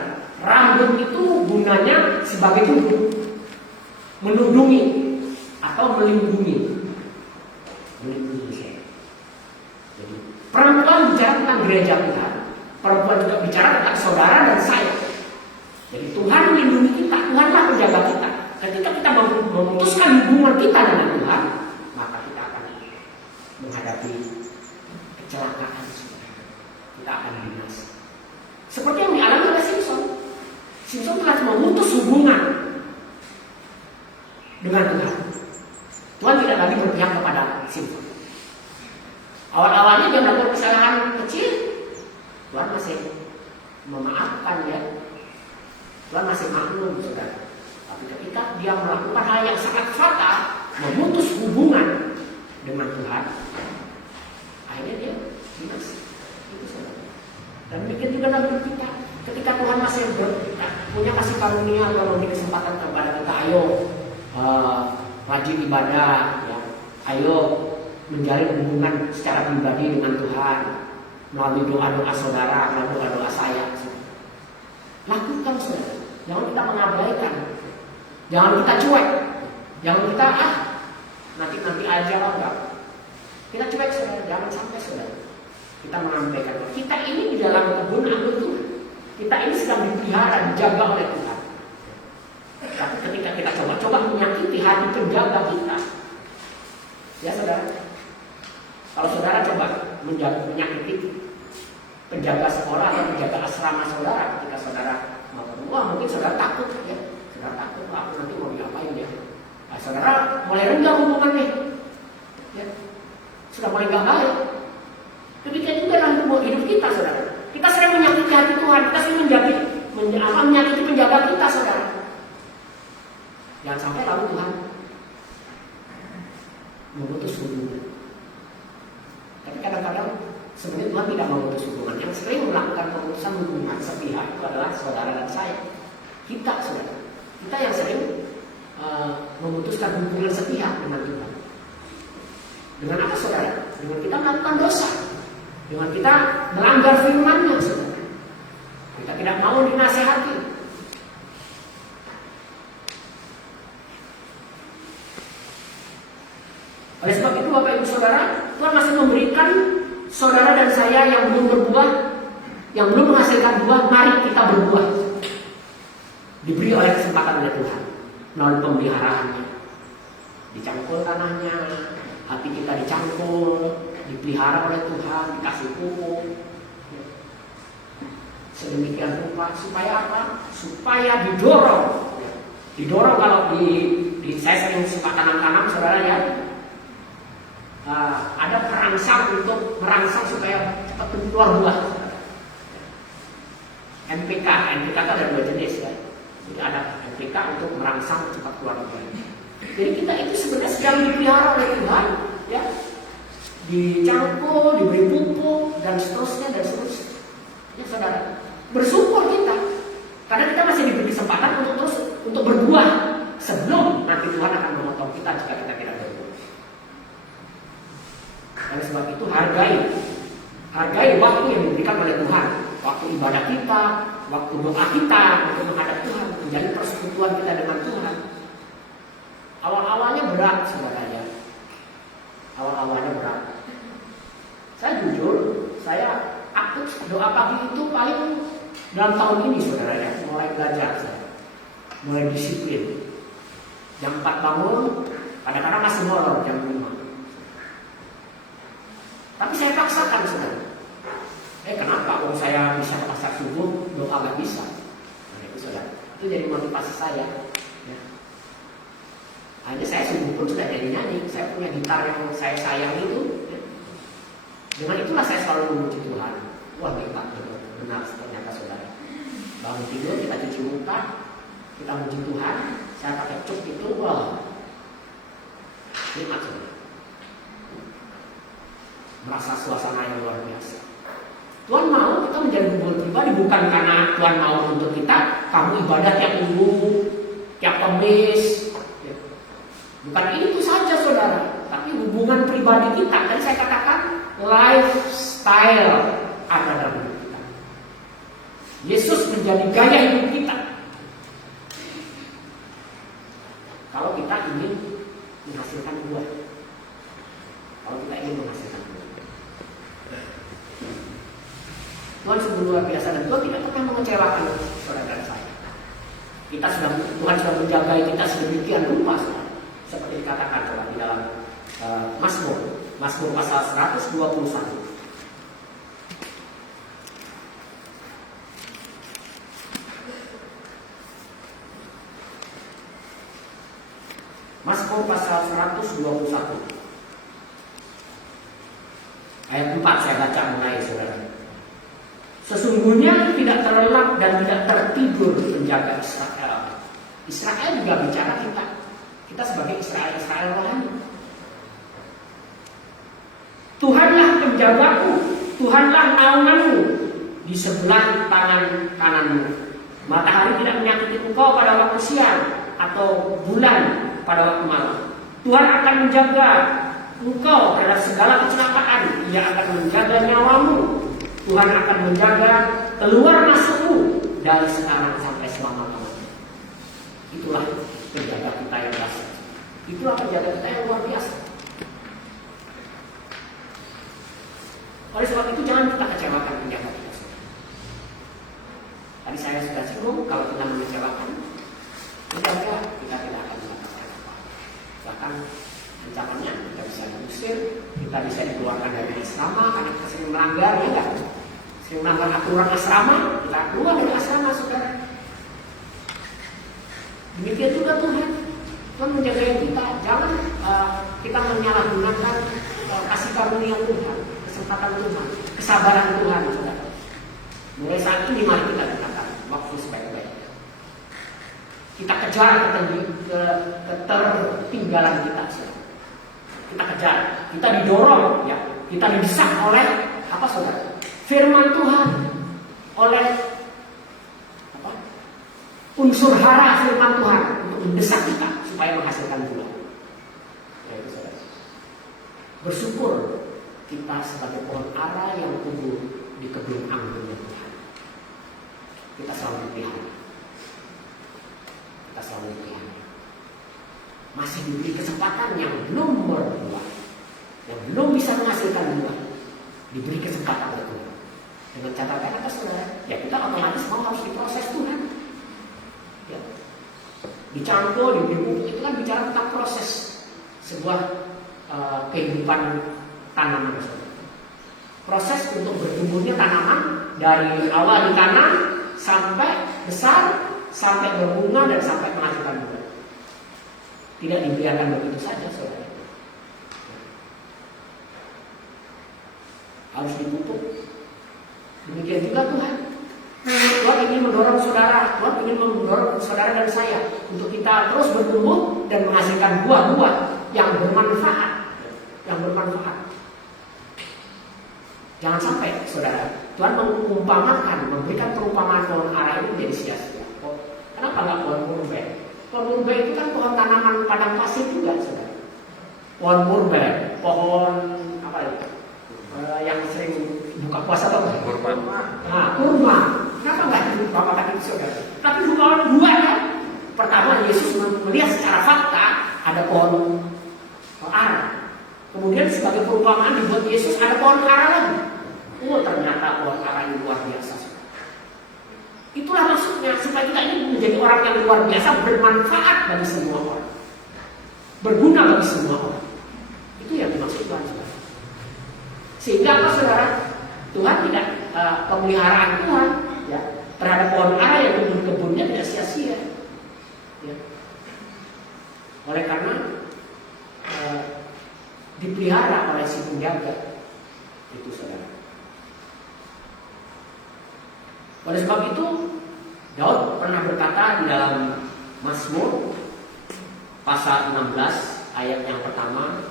rambut itu gunanya sebagai tubuh, menudungi atau melindungi. Jadi perempuan bicara tentang gereja Tuhan, perempuan juga bicara tentang saudara dan saya. Jadi Tuhan melindungi kita, Tuhanlah penjaga kita. Ketika kita memutuskan hubungan kita dengan Tuhan, maka kita akan menghadapi kecelakaan. Kita akan binasa. Seperti yang dialami oleh Simpson. Simpson telah memutus hubungan dengan Tuhan. Tuhan tidak lagi berpihak kepada Simpson. Awal-awalnya dia melakukan kesalahan kecil, Tuhan masih memaafkan dia. Tuhan masih maklum saudara. Tapi ketika dia melakukan hal yang sangat fatal, memutus hubungan dengan Tuhan, akhirnya dia binasa. Itu saudara. Dan demikian juga dalam kita. Ketika Tuhan masih punya kasih karunia atau memberi kesempatan kepada kita, ayo rajin ibadah, ya. Ayo menjalin hubungan secara pribadi dengan Tuhan melalui doa-doa saudara, melalui doa-doa saya. Lakukan saudara. Jangan kita mengabaikan, jangan kita cuek, jangan kita nanti aja enggak. Kita cuek saudara, jangan sampai saudara. Kita menyampaikan kita ini di dalam kebun anggur Tuhan. Kita ini sedang dipelihara, dijaga oleh Tuhan. Tapi ketika kita coba menyakiti hati penjaga kita, ya saudara, kalau saudara coba menyakiti penjaga sekolah atau penjaga asrama saudara, ketika saudara mau keluar, mungkin saudara takut, ya, saudara takut, aku nanti mau diapain ya. Nah, saudara mulai renggang hubungannya, ya, sudah mulai nggak baik. Demikian juga dalam hidup kita, saudara. Kita sering menyakiti hati Tuhan, kita sering menyakiti penjaga kita, saudara. Jangan sampai lalu Tuhan memutus hubungan. kadang-kadang sebenarnya Tuhan tidak memutus hubungan. Yang sering melakukan pemutusan hubungan sepihak itu adalah saudara dan saya. Kita, saudara. Kita yang sering memutuskan hubungan sepihak dengan Tuhan. Dengan apa, saudara? Dengan kita melakukan dosa. Dengan kita melanggar firman-Nya, saudara. Kita tidak mau dinasehati. Oleh sebab itu, Bapak Ibu Saudara, Tuhan masih memberikan saudara dan saya yang belum berbuah, yang belum menghasilkan buah, mari kita berbuah. Diberi oleh kesempatan oleh Tuhan melalui pemeliharaannya. Dicangkul tanahnya, hati kita dicangkul, dipelihara oleh Tuhan, dikasih pupuk. Sedemikian rupa supaya apa? Supaya didorong. Didorong kalau di saya sering suka tanam-tanam, saudara ya. Ada perangsang untuk merangsang supaya cepat keluar buah. NPK itu ada 2 jenis ya. Jadi ada NPK untuk merangsang cepat keluar buah. Jadi kita itu sebenarnya sedang dipelihara oleh Tuhan, ya, dicangkul, diberi pupuk dan seterusnya dan seterusnya. Ya saudara, bersyukur kita karena kita masih diberi kesempatan untuk berbuah sebelum nanti Tuhan akan memotong kita jika kita tidak berbuah. Oleh sebab itu hargai waktu yang diberikan oleh Tuhan, waktu ibadah kita, waktu doa kita untuk menghadap Tuhan, menjadi persekutuan kita dengan Tuhan. Awal-awalnya berat, saudara ya. Awal-awalnya berat. Saya jujur, saya aktif doa pagi itu paling dalam tahun ini, saudara ya, mulai belajar saya, mulai disiplin. Jam 4 bangun, kadang-kadang masih molor jam 5. Tapi saya paksakan, saudara. Kenapa? Kalau saya bisa pasar subuh, doa gak bisa. Nah, itu saudara. Itu jadi motivasi saya. Ya. Akhirnya saya subuh pun sudah jadi nyanyi. Saya punya gitar yang saya sayang itu. Ya. Dengan itulah saya selalu memuji Tuhan. Wah, benar ternyata saudara. Bangun tidur, kita cuci muka, kita memuji Tuhan. Saya pakai cuk itu, wah, nikmat saudara. Merasa suasana yang luar biasa. Tuhan mau kita menjadi hubungan pribadi bukan karena Tuhan mau untuk kita, kamu ibadah tiap minggu, tiap Kamis. Bukan itu saja saudara, tapi hubungan pribadi kita. Dan saya katakan lifestyle ada dalam hidup kita. Yesus menjadi gaya hidup kita. Kalau kita ingin menghasilkan buah, kalau kita ingin menghasilkan buah, Tuhan sungguh luar biasa dan Tuhan tidak pernah mengecewakan saudara dan saya. Tuhan sudah menjaga kita sedemikian rupa, saudara. Seperti dikatakan coba di dalam Mazmur pasal 121. Mazmur pasal 121 ayat 4 saya baca mulai, saudara. Sesungguhnya tidak terlelap dan tidak tertidur penjaga Israel. Israel juga bicara kita sebagai Israel rohani. Tuhanlah penjagaku, Tuhanlah naunganmu di sebelah tangan kananmu. Matahari tidak menyakiti engkau pada waktu siang atau bulan pada waktu malam. Tuhan akan menjaga engkau terhadap segala kecelakaan. Ia akan menjaga nyawamu. Tuhan akan menjaga keluar masukmu dari sekarang sampai selama-lamanya. Itulah penjaga kita yang biasa. Itulah penjaga kita yang luar biasa. Oleh sebab itu jangan kita kecewakan penjaga kita. Tadi saya sudah singgung, kalau kita mengecewakan penjaga, kita tidak akan mendapatkan apa. Bahkan ancamannya kita bisa diusir, kita bisa dikeluarkan dari asrama karena kita sering melanggar, ya enggak? Sering melanggar aturan asrama, kita keluar dari asrama, saudara. Demikian juga Tuhan menjaga kita. Jangan kita menyalahgunakan kasih karunia Tuhan, kesempatan Tuhan, kesabaran Tuhan, saudara. Mulai saat ini mari kita gunakan waktu sebaik-baiknya. Kita kejar ketertinggalan kita, saudara. Kita kejar, kita didorong, ya. Kita didesak oleh apa saudara? Firman Tuhan, oleh apa? Unsur hara firman Tuhan untuk mendesak kita supaya menghasilkan buah. Ya, itu saudara. Bersyukur kita sebagai pohon ara yang tumbuh di kebun anggurnya Tuhan. Kita selalu dipelihara. Kita selalu dipelihara. Masih diberi kesempatan yang belum berbuah, yang belum bisa menghasilkan buah, diberi kesempatan oleh Tuhan. Dengan catatan apa saudara? Ya kita otomatis mau harus diproses Tuhan. Ya. Dicampur, diberi itu kan bicara tentang proses sebuah kehidupan tanaman. Proses untuk bertumbuhnya tanaman dari awal ditanam sampai besar, sampai berbunga dan sampai menghasilkan buah. Tidak dibiarkan begitu saja saudara. Harus dipupuk. Demikian juga Tuhan. Tuhan ingin mendorong saudara, Tuhan ingin mendorong saudara dan saya untuk kita terus bertumbuh dan menghasilkan buah-buah yang bermanfaat, yang bermanfaat. Jangan sampai saudara, Tuhan mengumpamakan, memberikan perumpamaan pohon ara ini menjadi sia-sia. Kenapa nggak pohon murbe? Pohon murbe itu kan pohon tanaman padang pasir juga, saudara. Pohon murbe, pohon apa itu? Yang sering buka puasa apa? Kurma. Nah, kurma. Kenapa nggak diumpamakan itu, saudara? Tapi pohon dua kan? Pertama Yesus melihat secara fakta ada pohon ara. Kemudian sebagai perumpamaan dibuat Yesus ada pohon ara lagi. Oh, ternyata pohon ara ini luar biasa. Itulah maksudnya, supaya kita ini menjadi orang yang luar biasa, bermanfaat bagi semua orang, berguna bagi semua orang. Itu yang dimaksud Tuhan, saudara. Sehingga apa saudara? Tuhan tidak pemeliharaan Tuhan ya, terhadap pohon ara yang tumbuh di kebunnya tidak sia-sia. Ya. Oleh karena dipelihara oleh si penjaga, itu saudara. Oleh sebab itu, Daud pernah berkata di dalam Mazmur pasal 16 ayat yang pertama.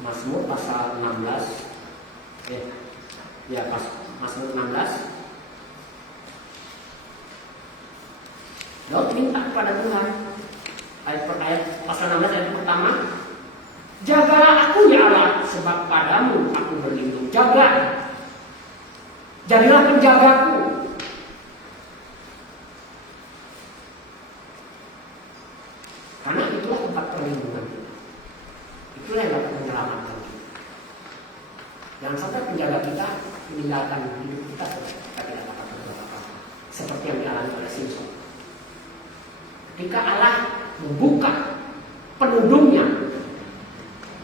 Mazmur pasal 16. Mazmur 16. Daud minta kepada Tuhan, ayat pasal 16 ayat pertama, jagalah aku ya Allah, sebab padamu aku berlindung. Jadilah penjagaku. Karena itulah tempat perlindungan kita. Itulah yang dapat menyelamatkan kita. Jangan sampai penjaga kita meninggalkan hidup kita, kita tidak dapat berbuat apa-apa. Seperti yang dialami oleh Simson. Ketika Allah membuka penudungnya,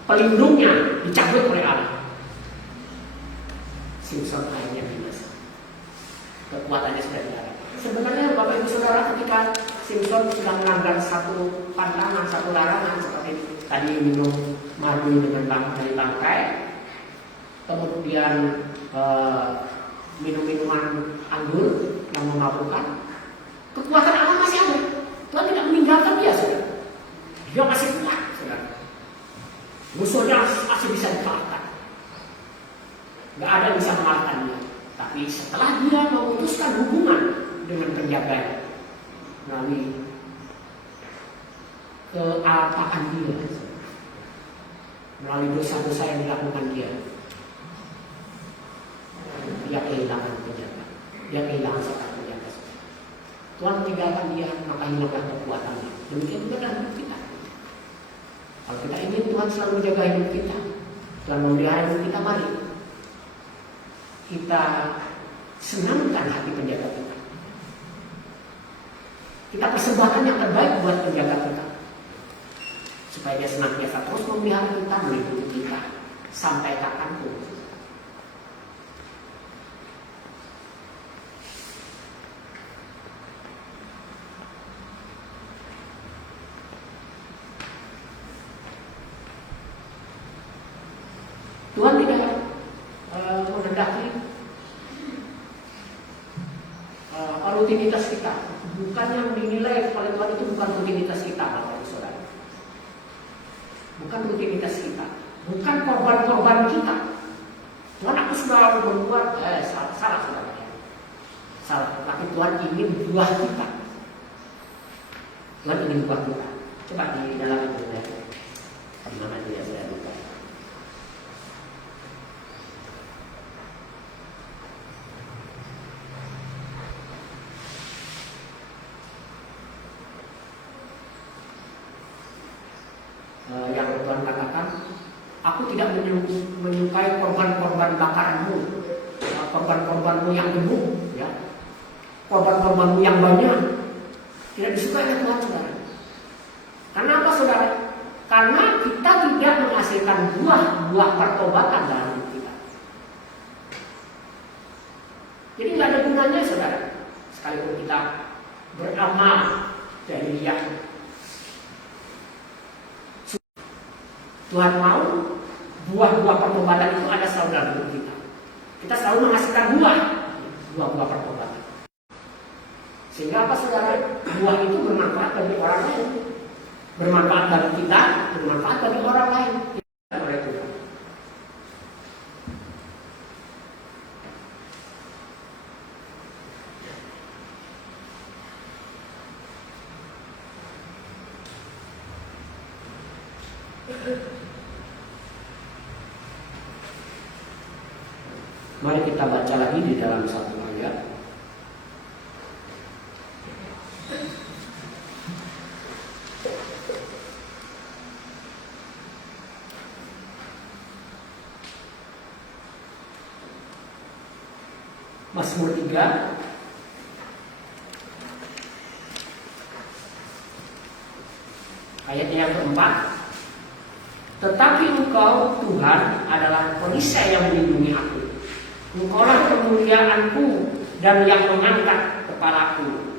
pelindungnya dicabut oleh Allah, Simson akhirnya binasa. Kekuatannya sudah tidak ada. Sebenarnya Bapak Ibu Saudara, ketika Simson sudah melanggar satu pantangan, satu larangan, seperti tadi minum madu dengan dari bangkai, kemudian minum minuman anggur yang memabukkan, kekuatan Allah masih ada. Tuhan tidak meninggalkan dia, saudara. Dia masih kuat, saudara. Musuhnya masih bisa dikalahkan. Gak ada yang bisa mengalahkan dia. Tapi setelah dia memutuskan hubungan dengan penjaganya melalui kealpaan dia, melalui dosa-dosa yang dilakukan dia kehilangan penjaga, dia kehilangan seorang penjaga. Tuhan meninggalkan dia, maka hilanglah kekuatannya. Demikian juga dalam hidup kita. Kalau kita ingin Tuhan selalu menjaga hidup kita dan memelihara hidup kita, mari kita senangkan hati penjaga kita. Kita persembahkan yang terbaik buat penjaga kita, supaya dia senantiasa terus memelihara kita, melindungi kita sampai kapanpun. Tuhan tidak menghendaki rutinitas kita. Bukan yang dinilai oleh Tuhan itu bukan rutinitas kita, Bapak Ibu Saudara. Bukan rutinitas kita, bukan korban-korban kita. sudah berbuat salah saudara. Salah. Tapi Tuhan ingin buah kita. Tuhan ingin buah kita. Coba di dalam itu ya. Di mana dia saya lupa. Yang Tuhan katakan, aku tidak menyukai korban-korban bakarmu, korban-korbanmu yang gemuk, ya, korban-korbanmu yang banyak, tidak disukai oleh Tuhan, saudara. Karena apa, saudara? Karena kita tidak menghasilkan buah pertobatan dalam hidup kita. Jadi nggak ada gunanya, saudara, sekalipun kita beramal dari riya. Tuhan mau buah-buah pertobatan itu ada selalu dalam hidup kita. Kita selalu menghasilkan buah-buah pertobatan. Sehingga apa, saudara? Buah itu bermanfaat bagi orang lain, bermanfaat bagi kita, bermanfaat bagi orang lain. Oleh Tuhan. Mari kita baca lagi di dalam satu ayat. Mazmur 3 ayat yang keempat. Tetapi Engkau Tuhan adalah perisai yang melindungi aku. Engkaulah kemuliaanku dan yang mengangkat kepalaku.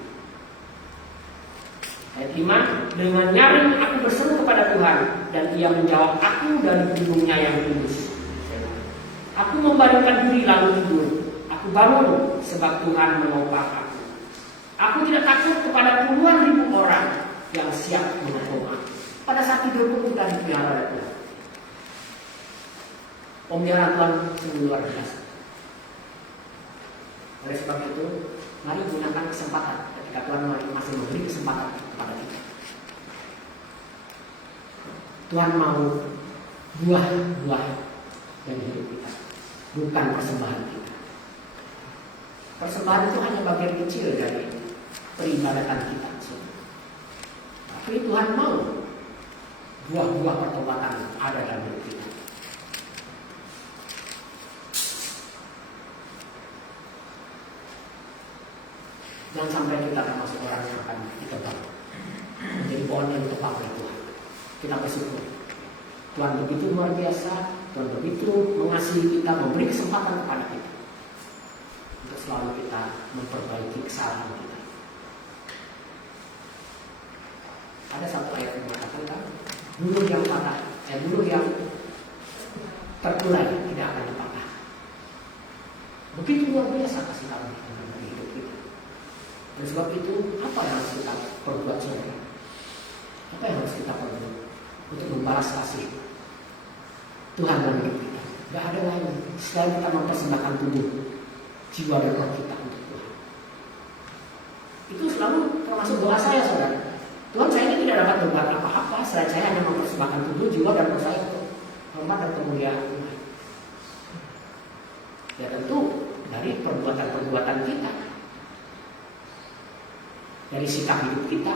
Ayat 5. Dengan nyaring aku berseru kepada Tuhan, dan Ia menjawab aku dari gunungnya yang kudus. Aku membaringkan diri lalu tidur. Aku bangun sebab Tuhan menopang aku. Aku tidak takut kepada puluhan ribu orang yang siap menghukum aku. Pada saat tidur pun kita dipelihara oleh Tuhan. Pemeliharaan Tuhan sungguh luar biasa. Oleh sebab itu, mari gunakan kesempatan ketika Tuhan masih memberi kesempatan kepada kita. Tuhan mau buah-buah yang hidup kita, bukan persembahan kita. Persembahan itu hanya bagian kecil dari peribadatan kita. Tapi Tuhan mau buah-buah pertobatan ada dalam hidup kita. Jangan sampai kita termasuk orang yang akan ditebang, menjadi pohon yang ditebang oleh Tuhan. Kita bersyukur Tuhan begitu luar biasa, Tuhan begitu mengasihi kita, memberi kesempatan kepada kita untuk selalu kita memperbaiki kesalahan kita. Ada satu ayat yang mengatakan, bulu yang patah, bulu yang terkulai tidak akan dipatah. Begitu luar biasa kasih Tuhan dalam hidup kita. Oleh sebab itu, apa yang harus kita perbuat, saudara? Apa yang harus kita perbuat untuk membalas kasih Tuhan dalam hidup kita? Tidak ada lain selain kita mempersembahkan tubuh, jiwa dan roh kita untuk Tuhan. Itu selalu termasuk doa saya, saudara. Tuhan, saya ini tidak dapat berbuat apa-apa selain saya hanya mempersembahkan tubuh, jiwa dan roh saya untuk hormat dan kemuliaan Tuhan. Ya tentu dari perbuatan-perbuatan kita, dari sikap hidup kita.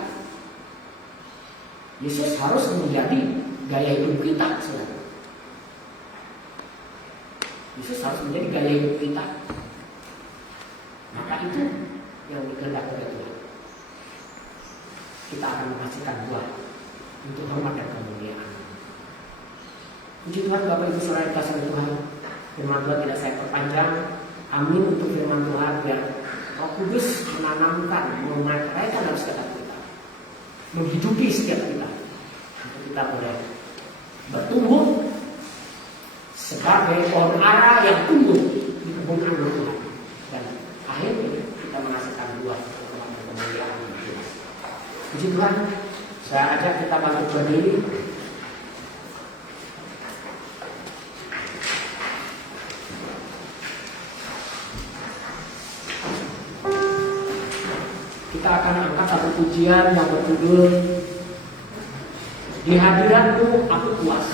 Yesus harus menjadi gaya hidup kita, saudara. Yesus harus menjadi gaya hidup kita. Maka itu yang dikehendaki oleh Tuhan. Kita akan menghasilkan buah untuk hormat dan kemuliaan. Puji Tuhan, Bapak Ibu Saudara dikasihi Tuhan. Firman Tuhan tidak saya perpanjang. Amin untuk firman Tuhan yang Roh Kudus menanamkan, memakaikan dalam setiap kita, menghidupi setiap kita, untuk kita boleh bertumbuh sebagai pohon ara yang tumbuh di kebun anggur Tuhan, dan akhirnya kita menghasilkan buah untuk kemuliaan Tuhan. Puji Tuhan, saya ajak kita bangkit berdiri. pujian yang berjudul Di Hadiratmu Aku Puas.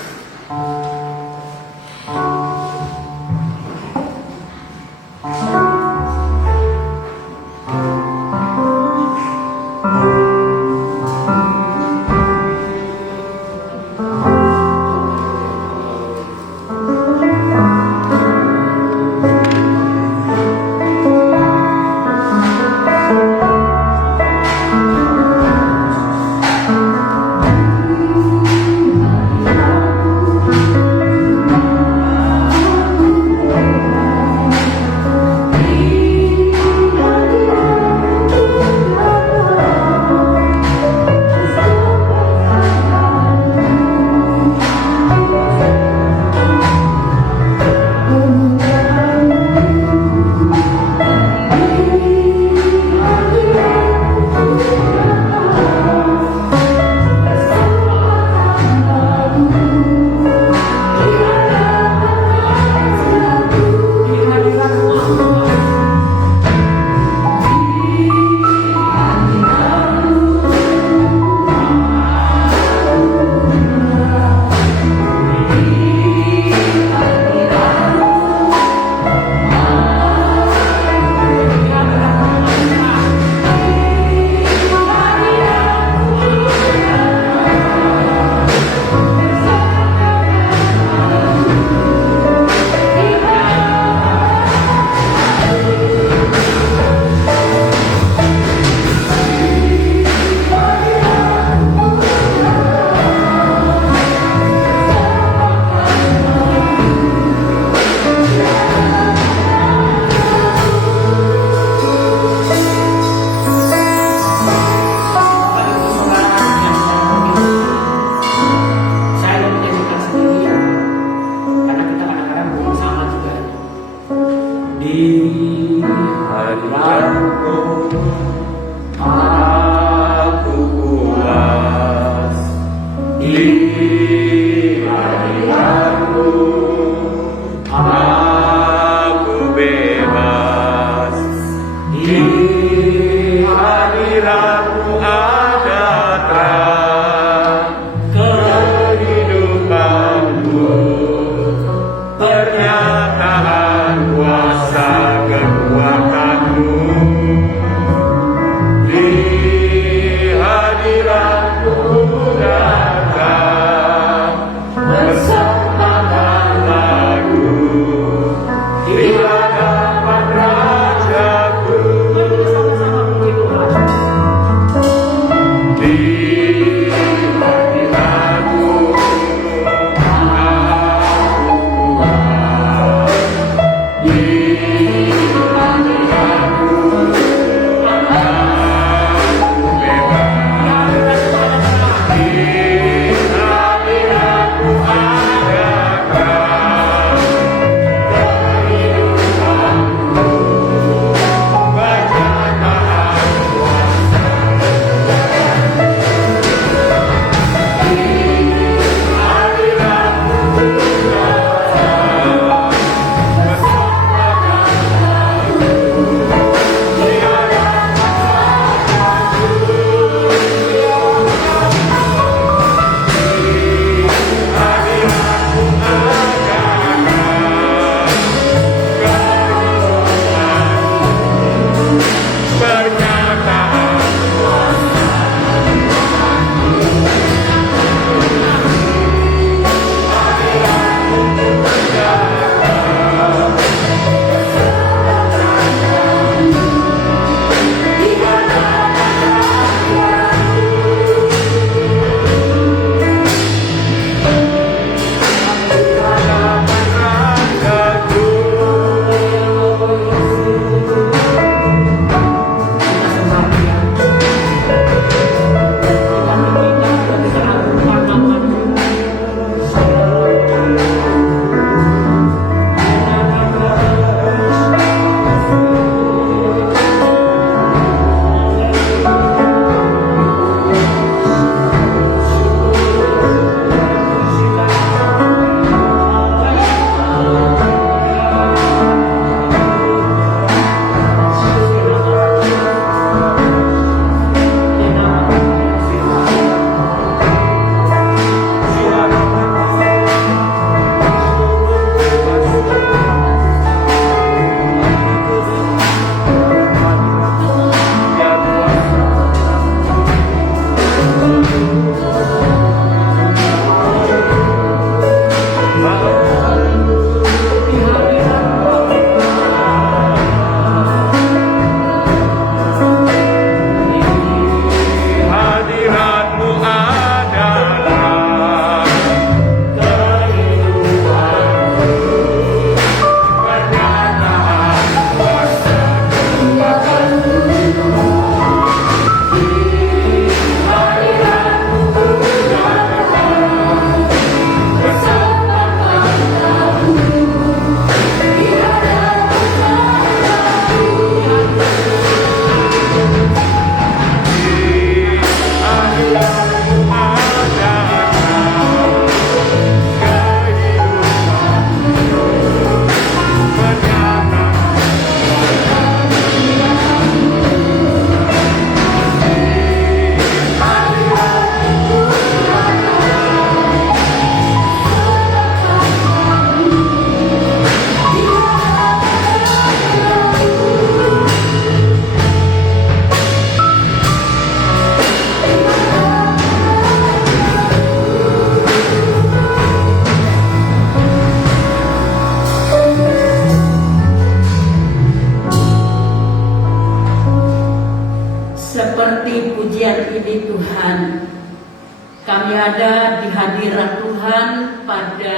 Di hadiratmu datang. berada di hadirat Tuhan pada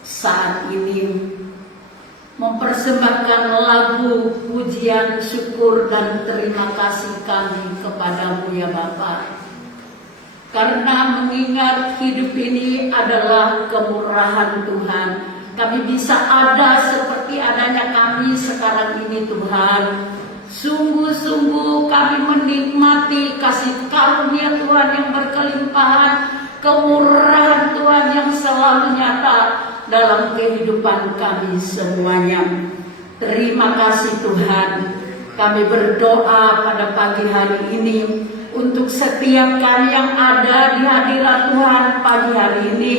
saat ini, mempersembahkan lagu pujian syukur dan terima kasih kami kepadamu ya Bapa. Karena mengingat hidup ini adalah kemurahan Tuhan, kami bisa ada seperti adanya kami sekarang ini Tuhan. Sungguh-sungguh kami menikmati kasih karunia Tuhan yang berkelimpahan, kemurahan Tuhan yang selalu nyata dalam kehidupan kami semuanya. Terima kasih Tuhan. Kami berdoa pada pagi hari ini untuk setiap kami yang ada di hadirat Tuhan pagi hari ini,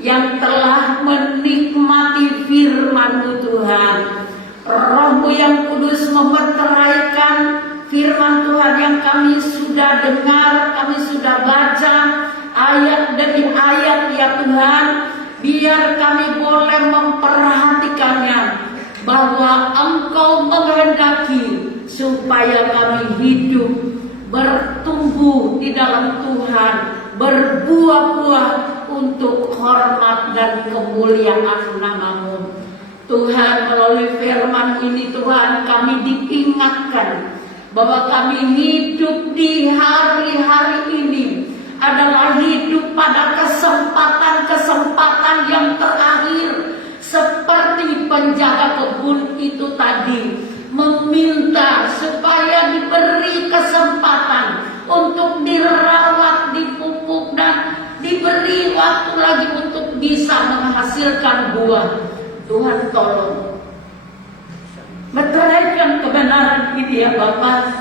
yang telah menikmati firman-Mu Tuhan. Roh-Mu yang kudus memeteraikan firman Tuhan yang kami sudah dengar, kami sudah baca ayat demi ayat ya Tuhan. Biar kami boleh memperhatikannya, bahwa Engkau menghendaki supaya kami hidup, bertumbuh di dalam Tuhan, berbuah-buah untuk hormat dan kemuliaan nama-Mu. Tuhan, melalui firman ini Tuhan, kami diingatkan bahwa kami hidup di hari-hari ini adalah hidup pada kesempatan-kesempatan yang terakhir, seperti penjaga kebun itu tadi meminta supaya diberi kesempatan untuk dirawat, dipupuk, dan diberi waktu lagi untuk bisa menghasilkan buah. Tuhan tolong meteraikan kebenaran ini ya Bapak,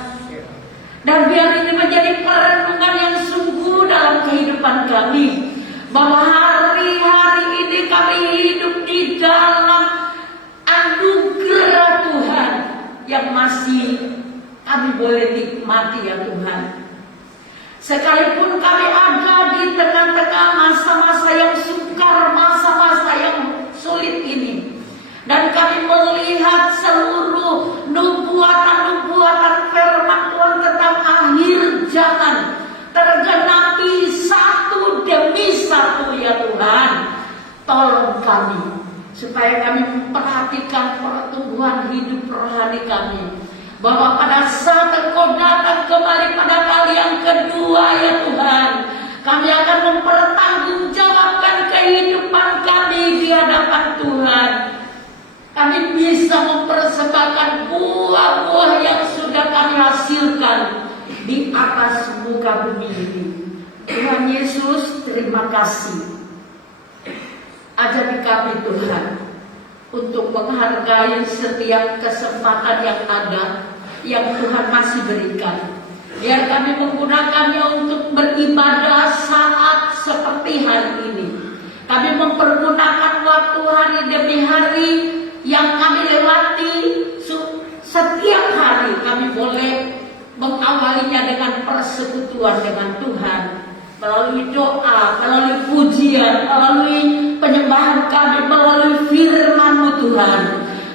dan biar ini menjadi perenungan yang sungguh dalam kehidupan kami, bahwa hari-hari ini kami hidup di dalam anugerah Tuhan yang masih kami boleh nikmati ya Tuhan. Sekalipun kami ada di tengah-tengah masa-masa yang sukar, masa-masa yang sulit ini, dan kami melihat seluruh nubuatan-nubuatan firman Tuhan tentang akhir zaman tergenapi satu demi satu ya Tuhan. Tolong kami supaya kami memperhatikan pertumbuhan hidup rohani kami, bahwa pada saat Engkau datang kembali pada kali yang kedua ya Tuhan, kami akan mempertanggungjawabkan kehidupan kami di hadapan Tuhan. Kami bisa mempersembahkan buah-buah yang sudah kami hasilkan di atas muka bumi ini. Tuhan Yesus, terima kasih. Ajari kami Tuhan untuk menghargai setiap kesempatan yang ada, yang Tuhan masih berikan. Biar kami menggunakannya untuk beribadah saat seperti hari ini. Kami mempergunakan waktu hari demi hari yang kami lewati. Setiap hari kami boleh mengawalinya dengan persekutuan dengan Tuhan, melalui doa, melalui pujian, melalui penyembahan kami, melalui firman-Mu Tuhan.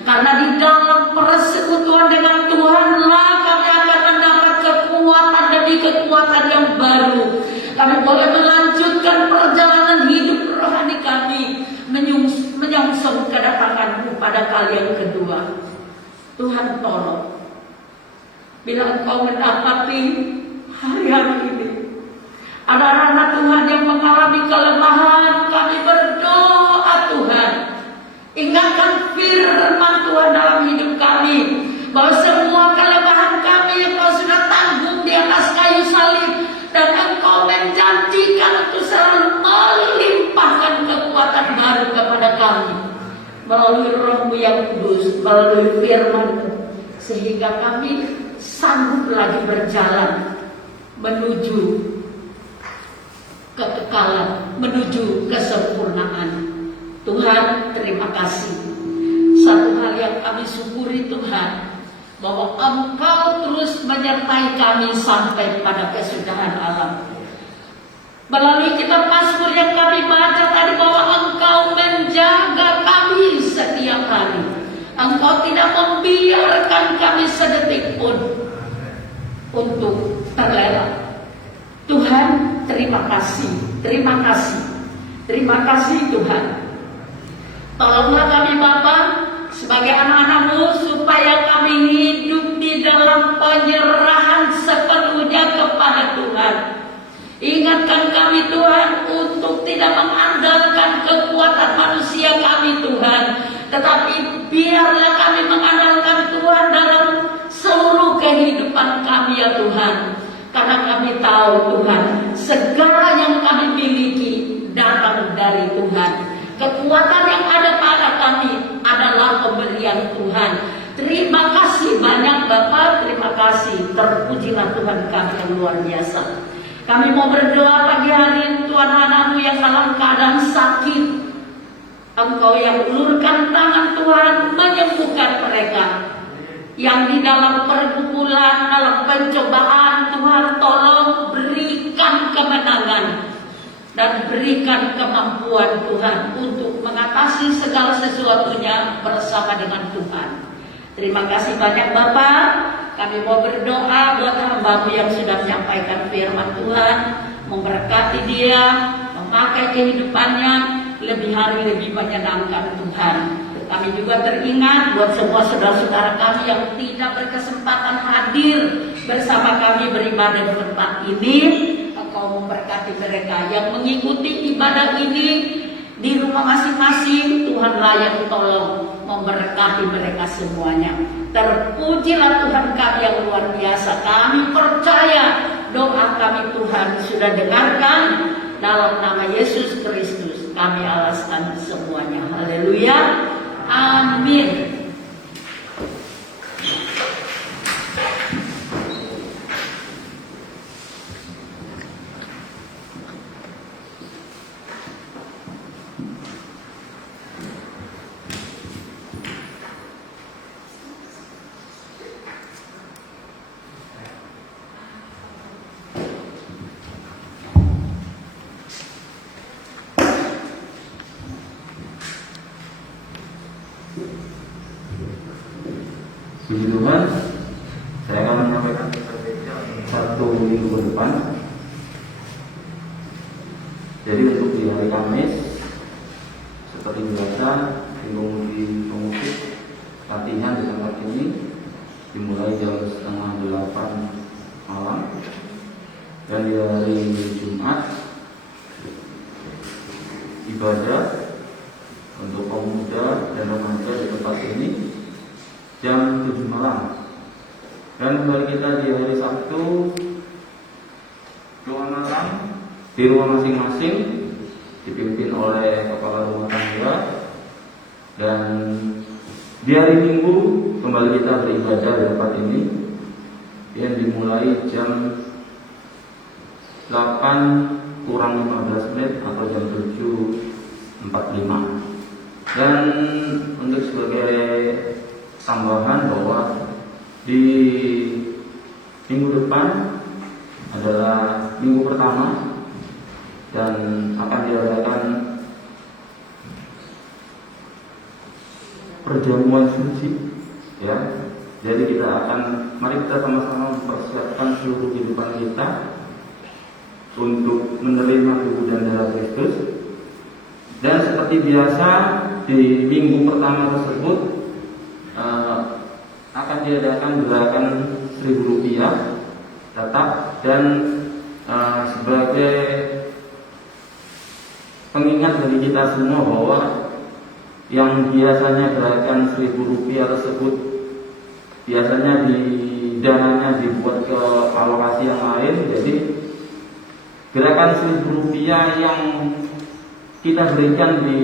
Karena di dalam persekutuan dengan Tuhanlah kami akan mendapat kekuatan demi kekuatan yang baru. Kami boleh melanjutkan perjalanan hidup rohani kami, menyongsong kedatangan-Mu pada kali yang kedua. Tuhan tolong, bila Engkau mendapati hari-hari ini ada anak Tuhan yang mengalami kelemahan, kami berdoa Tuhan, ingatkan firman Tuhan dalam hidup kami, bahwa semua kelemahan kami Engkau sudah tanggung di atas kayu salib, dan Engkau menjanjikan untuk selalu melimpahkan kekuatan baru kepada kami melalui Roh-Mu yang kudus, melalui firman-Mu, sehingga kami sanggup lagi berjalan menuju kekekalan, menuju kesempurnaan. Tuhan, terima kasih. Satu hal yang kami syukuri Tuhan, bahwa Engkau terus menyertai kami sampai pada kesudahan alam. Melalui kitab Mazmur yang kami baca tadi, bahwa Engkau menjaga kami setiap hari. Engkau tidak membiarkan kami sedetik pun untuk terlewat. Tuhan, terima kasih. Terima kasih. Terima kasih Tuhan. Tolonglah kami Bapa sebagai anak-anak-Mu supaya kami hidup di dalam penyerahan sepenuhnya kepada Tuhan. Ingatkan kami Tuhan untuk tidak mengandalkan kekuatan manusia kami Tuhan, tetapi biarlah kami mengandalkan Tuhan dalam seluruh kehidupan kami ya Tuhan. Karena kami tahu Tuhan, segala yang kami miliki datang dari Tuhan. Kekuatan yang ada pada kami adalah pemberian Tuhan. Terima kasih banyak Bapak, terima kasih. Terpujilah Tuhan kami yang luar biasa. Kami mau berdoa pagi hari Tuhan, anak-Mu yang dalam keadaan sakit, Engkau yang ulurkan tangan Tuhan menyembuhkan mereka. Yang di dalam pergumulan, dalam pencobaan, Tuhan tolong berikan kemenangan dan berikan kemampuan Tuhan untuk mengatasi segala sesuatunya bersama dengan Tuhan. Terima kasih banyak Bapak. Kami mau berdoa buat hamba-Mu yang sudah menyampaikan firman Tuhan, memberkati dia, memakai kehidupannya lebih hari lebih menyenangkan Tuhan. Kami juga teringat buat semua saudara-saudara kami yang tidak berkesempatan hadir bersama kami beribadah di tempat ini. Engkau memberkati mereka yang mengikuti ibadah ini di rumah masing-masing. Tuhanlah yang tolong memberkati mereka semuanya. Terpujilah Tuhan kami yang luar biasa. Kami percaya doa kami Tuhan sudah dengarkan. Dalam nama Yesus Kristus kami alaskan semuanya. Haleluya. Amin. Puji Tuhan, saya akan menyampaikan satu minggu ke depan. Jadi untuk di hari Kamis, seperti biasa, di pengusik latihan di tempat ini dimulai jam 7:30 malam, dan di hari Jumat ibadah untuk pemuda dan remaja di tempat ini jam 7 malam. Dan kembali kita di hari Sabtu doa malam di rumah masing-masing dipimpin oleh kepala rumah tangga. Dan di hari Minggu kembali kita beribadah di tempat ini yang dimulai jam 8:15 atau jam 7:45. Dan untuk sebagai tambahan bahwa di minggu depan adalah minggu pertama dan akan diadakan perjamuan suci, ya. Jadi mari kita sama-sama mempersiapkan seluruh kehidupan kita untuk menerima tubuh dan darah Kristus. Dan seperti biasa di minggu pertama tersebut akan diadakan gerakan Rp1.000 tetap, dan sebagai pengingat bagi kita semua bahwa yang biasanya gerakan Rp1.000 tersebut biasanya dananya dibuat ke alokasi yang lain. Jadi gerakan Rp1.000 yang kita berikan di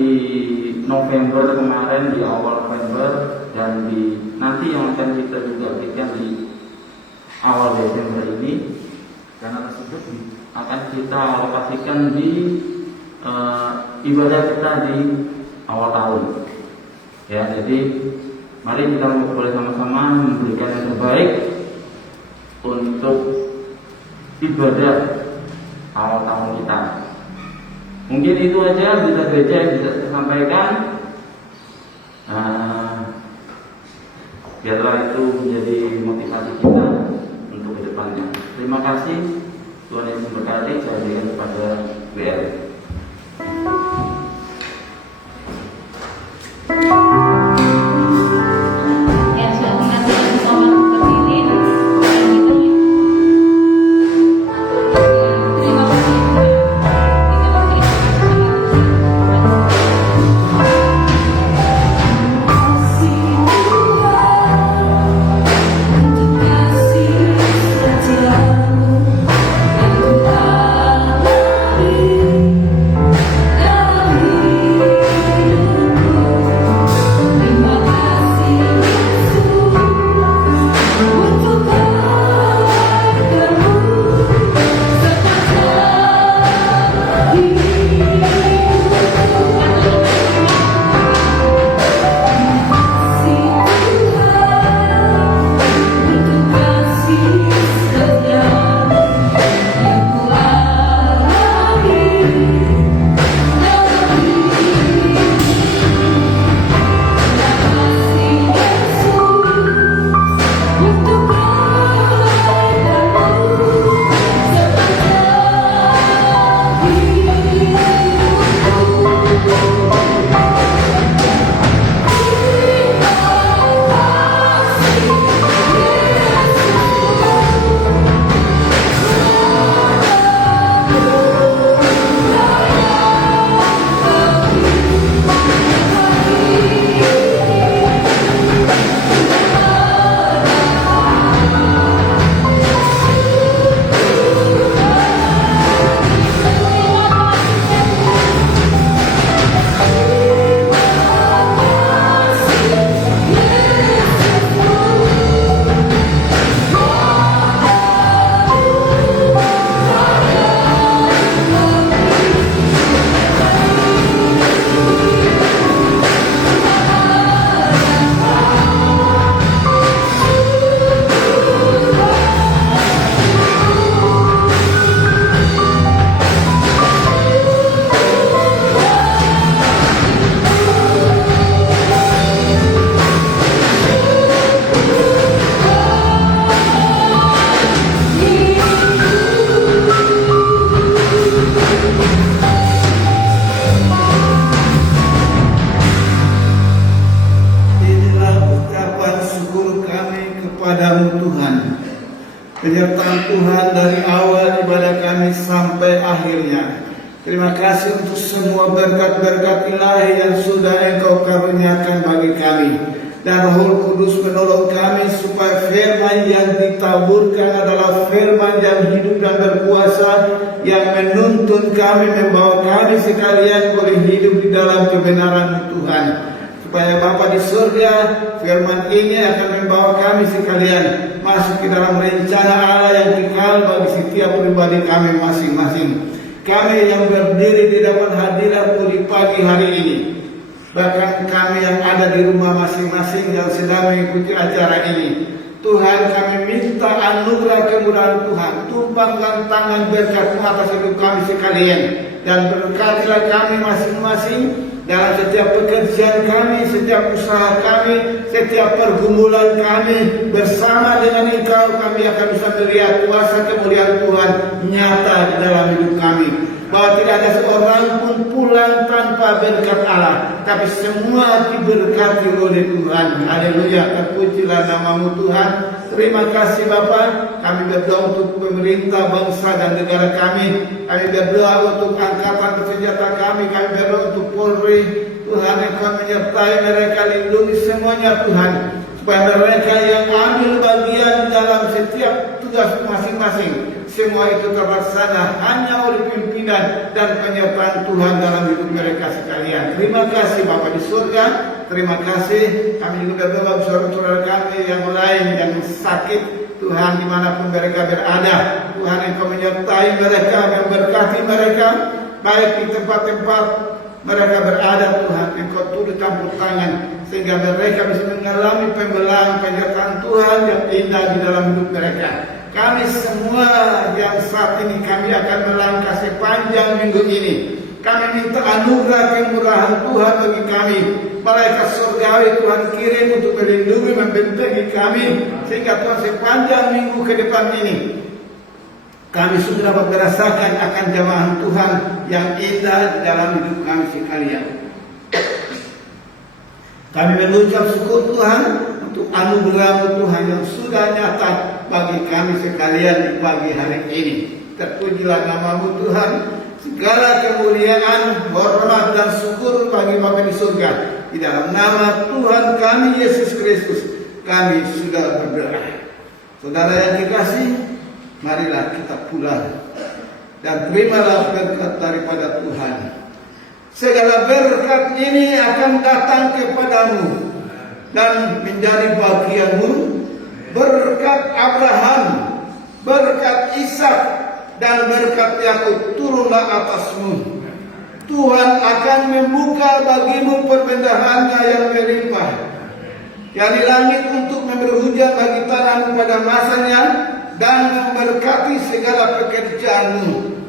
November kemarin, di awal November, dan nanti yang akan kita juga berikan di awal Desember ini, karena tersebut akan kita alokasikan di ibadah kita di awal tahun. Ya, jadi mari kita boleh sama-sama memberikan yang terbaik untuk ibadah awal tahun kita. Mungkin itu aja bisa gereja yang bisa saya sampaikan. Biarlah itu menjadi motivasi kita untuk ke depannya. Terima kasih. Tuhan Yesus memberkati. Saya berikan kepada BRI. Yang sudah mengatakan mohon berdiri dan kita terima kasih Tuhan. Kita penyertaan Tuhan dari awal ibadah kami sampai akhirnya. Terima kasih untuk semua berkat-berkat ilahi yang sudah Engkau karuniakan bagi kami. Dan Roh Kudus menolong kami supaya firman yang ditaburkan adalah firman yang hidup dan berkuasa, yang menuntun kami, membawa kami sekalian boleh hidup di dalam kebenaran Tuhan. Supaya Bapa di surga, firman ini akan membawa kami sekalian masuk ke dalam rencana Allah yang kekal bagi setiap pribadi kami masing-masing. Kami yang berdiri di depan hadirat di pagi hari ini, bahkan kami yang ada di rumah masing-masing yang sedang mengikuti acara ini, Tuhan, kami minta anugerah kemurahan Tuhan, tumpangkan tangan berkat-Mu atas hidup kami sekalian, dan berkatilah kami masing-masing dalam setiap pekerjaan kami, setiap usaha kami, setiap pergumulan kami. Bersama dengan Engkau kami akan bisa melihat kuasa kemuliaan Tuhan nyata di dalam hidup kami. Bahwa tidak ada seorang pun pulang tanpa berkat Allah, tapi semua diberkati oleh Tuhan. Haleluya, terpujilah nama-Mu Tuhan. Terima kasih Bapa. Kami berdoa untuk pemerintah bangsa dan negara kami. Kami berdoa untuk angkatan bersenjata kami. Kami berdoa untuk Polri. Tuhan, Engkau menyertai mereka, lindungi semuanya Tuhan, supaya mereka yang ambil bagian dalam setiap tugas masing-masing, semua itu terlaksana hanya oleh pimpinan dan penyertaan Tuhan dalam hidup mereka sekalian. Terima kasih Bapa di surga. Terima kasih. Kami juga berdoa saudara-saudara kami yang lain yang sakit, Tuhan, dimanapun mereka berada, Tuhan, Engkau menyertai mereka, memberkati mereka, baik di tempat-tempat mereka berada. Tuhan, Engkau turut campur tangan sehingga mereka bisa mengalami pembelaan penyertaan Tuhan yang indah di dalam hidup mereka. Kami semua yang saat ini kami akan melangkah sepanjang minggu ini, kami minta anugerah kemurahan Tuhan bagi kami. Malaikat surgawi Tuhan kirim untuk melindungi, membentengi kami, sehingga Tuhan sepanjang minggu ke depan ini Kami sudah dapat merasakan akan jamahan Tuhan yang indah di dalam hidup kami sekalian. Kami mengucap syukur Tuhan untuk anugerah Tuhan yang sudah nyata bagi kami sekalian di pagi hari ini. Terpujilah nama-Mu Tuhan. Segala kemuliaan, hormat dan syukur bagi Bapa di surga. Di dalam nama Tuhan kami Yesus Kristus, kami sudah berdoa. Saudara yang dikasihi, marilah kita pulang dan terimalah berkat daripada Tuhan. Segala berkat ini akan datang kepadamu dan menjadi bagianmu. Berkat Abraham, berkat Ishak, dan berkat Yakub turunlah atasmu. Tuhan akan membuka bagimu perbendaharanya yang melimpah, yakni langit untuk memberi hujan bagi tanahmu pada masanya dan memberkati segala pekerjaanmu.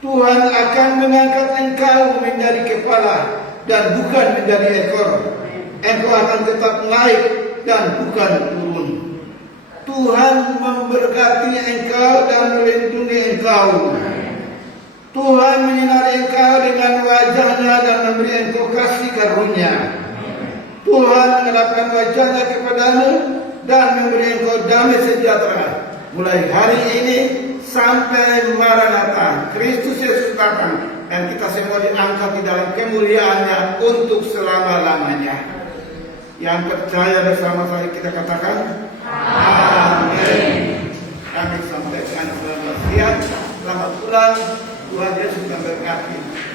Tuhan akan mengangkat engkau menjadi kepala dan bukan menjadi ekor. Engkau akan tetap naik dan bukan turun. Tuhan memberkati engkau dan melindungi engkau. Tuhan menyinari engkau dengan wajahnya dan memberi engkau kasih karunia. Tuhan menghadapkan wajahnya kepadamu dan memberi engkau damai sejahtera. Mulai hari ini sampai Maranatha, Kristus Yesus datang dan kita semua diangkat di dalam kemuliaannya untuk selama-lamanya. Yang percaya bersama saya kita katakan amin. Kami sampaikan selamat siang, selamat pulang. Tuhan Yesus memberkati.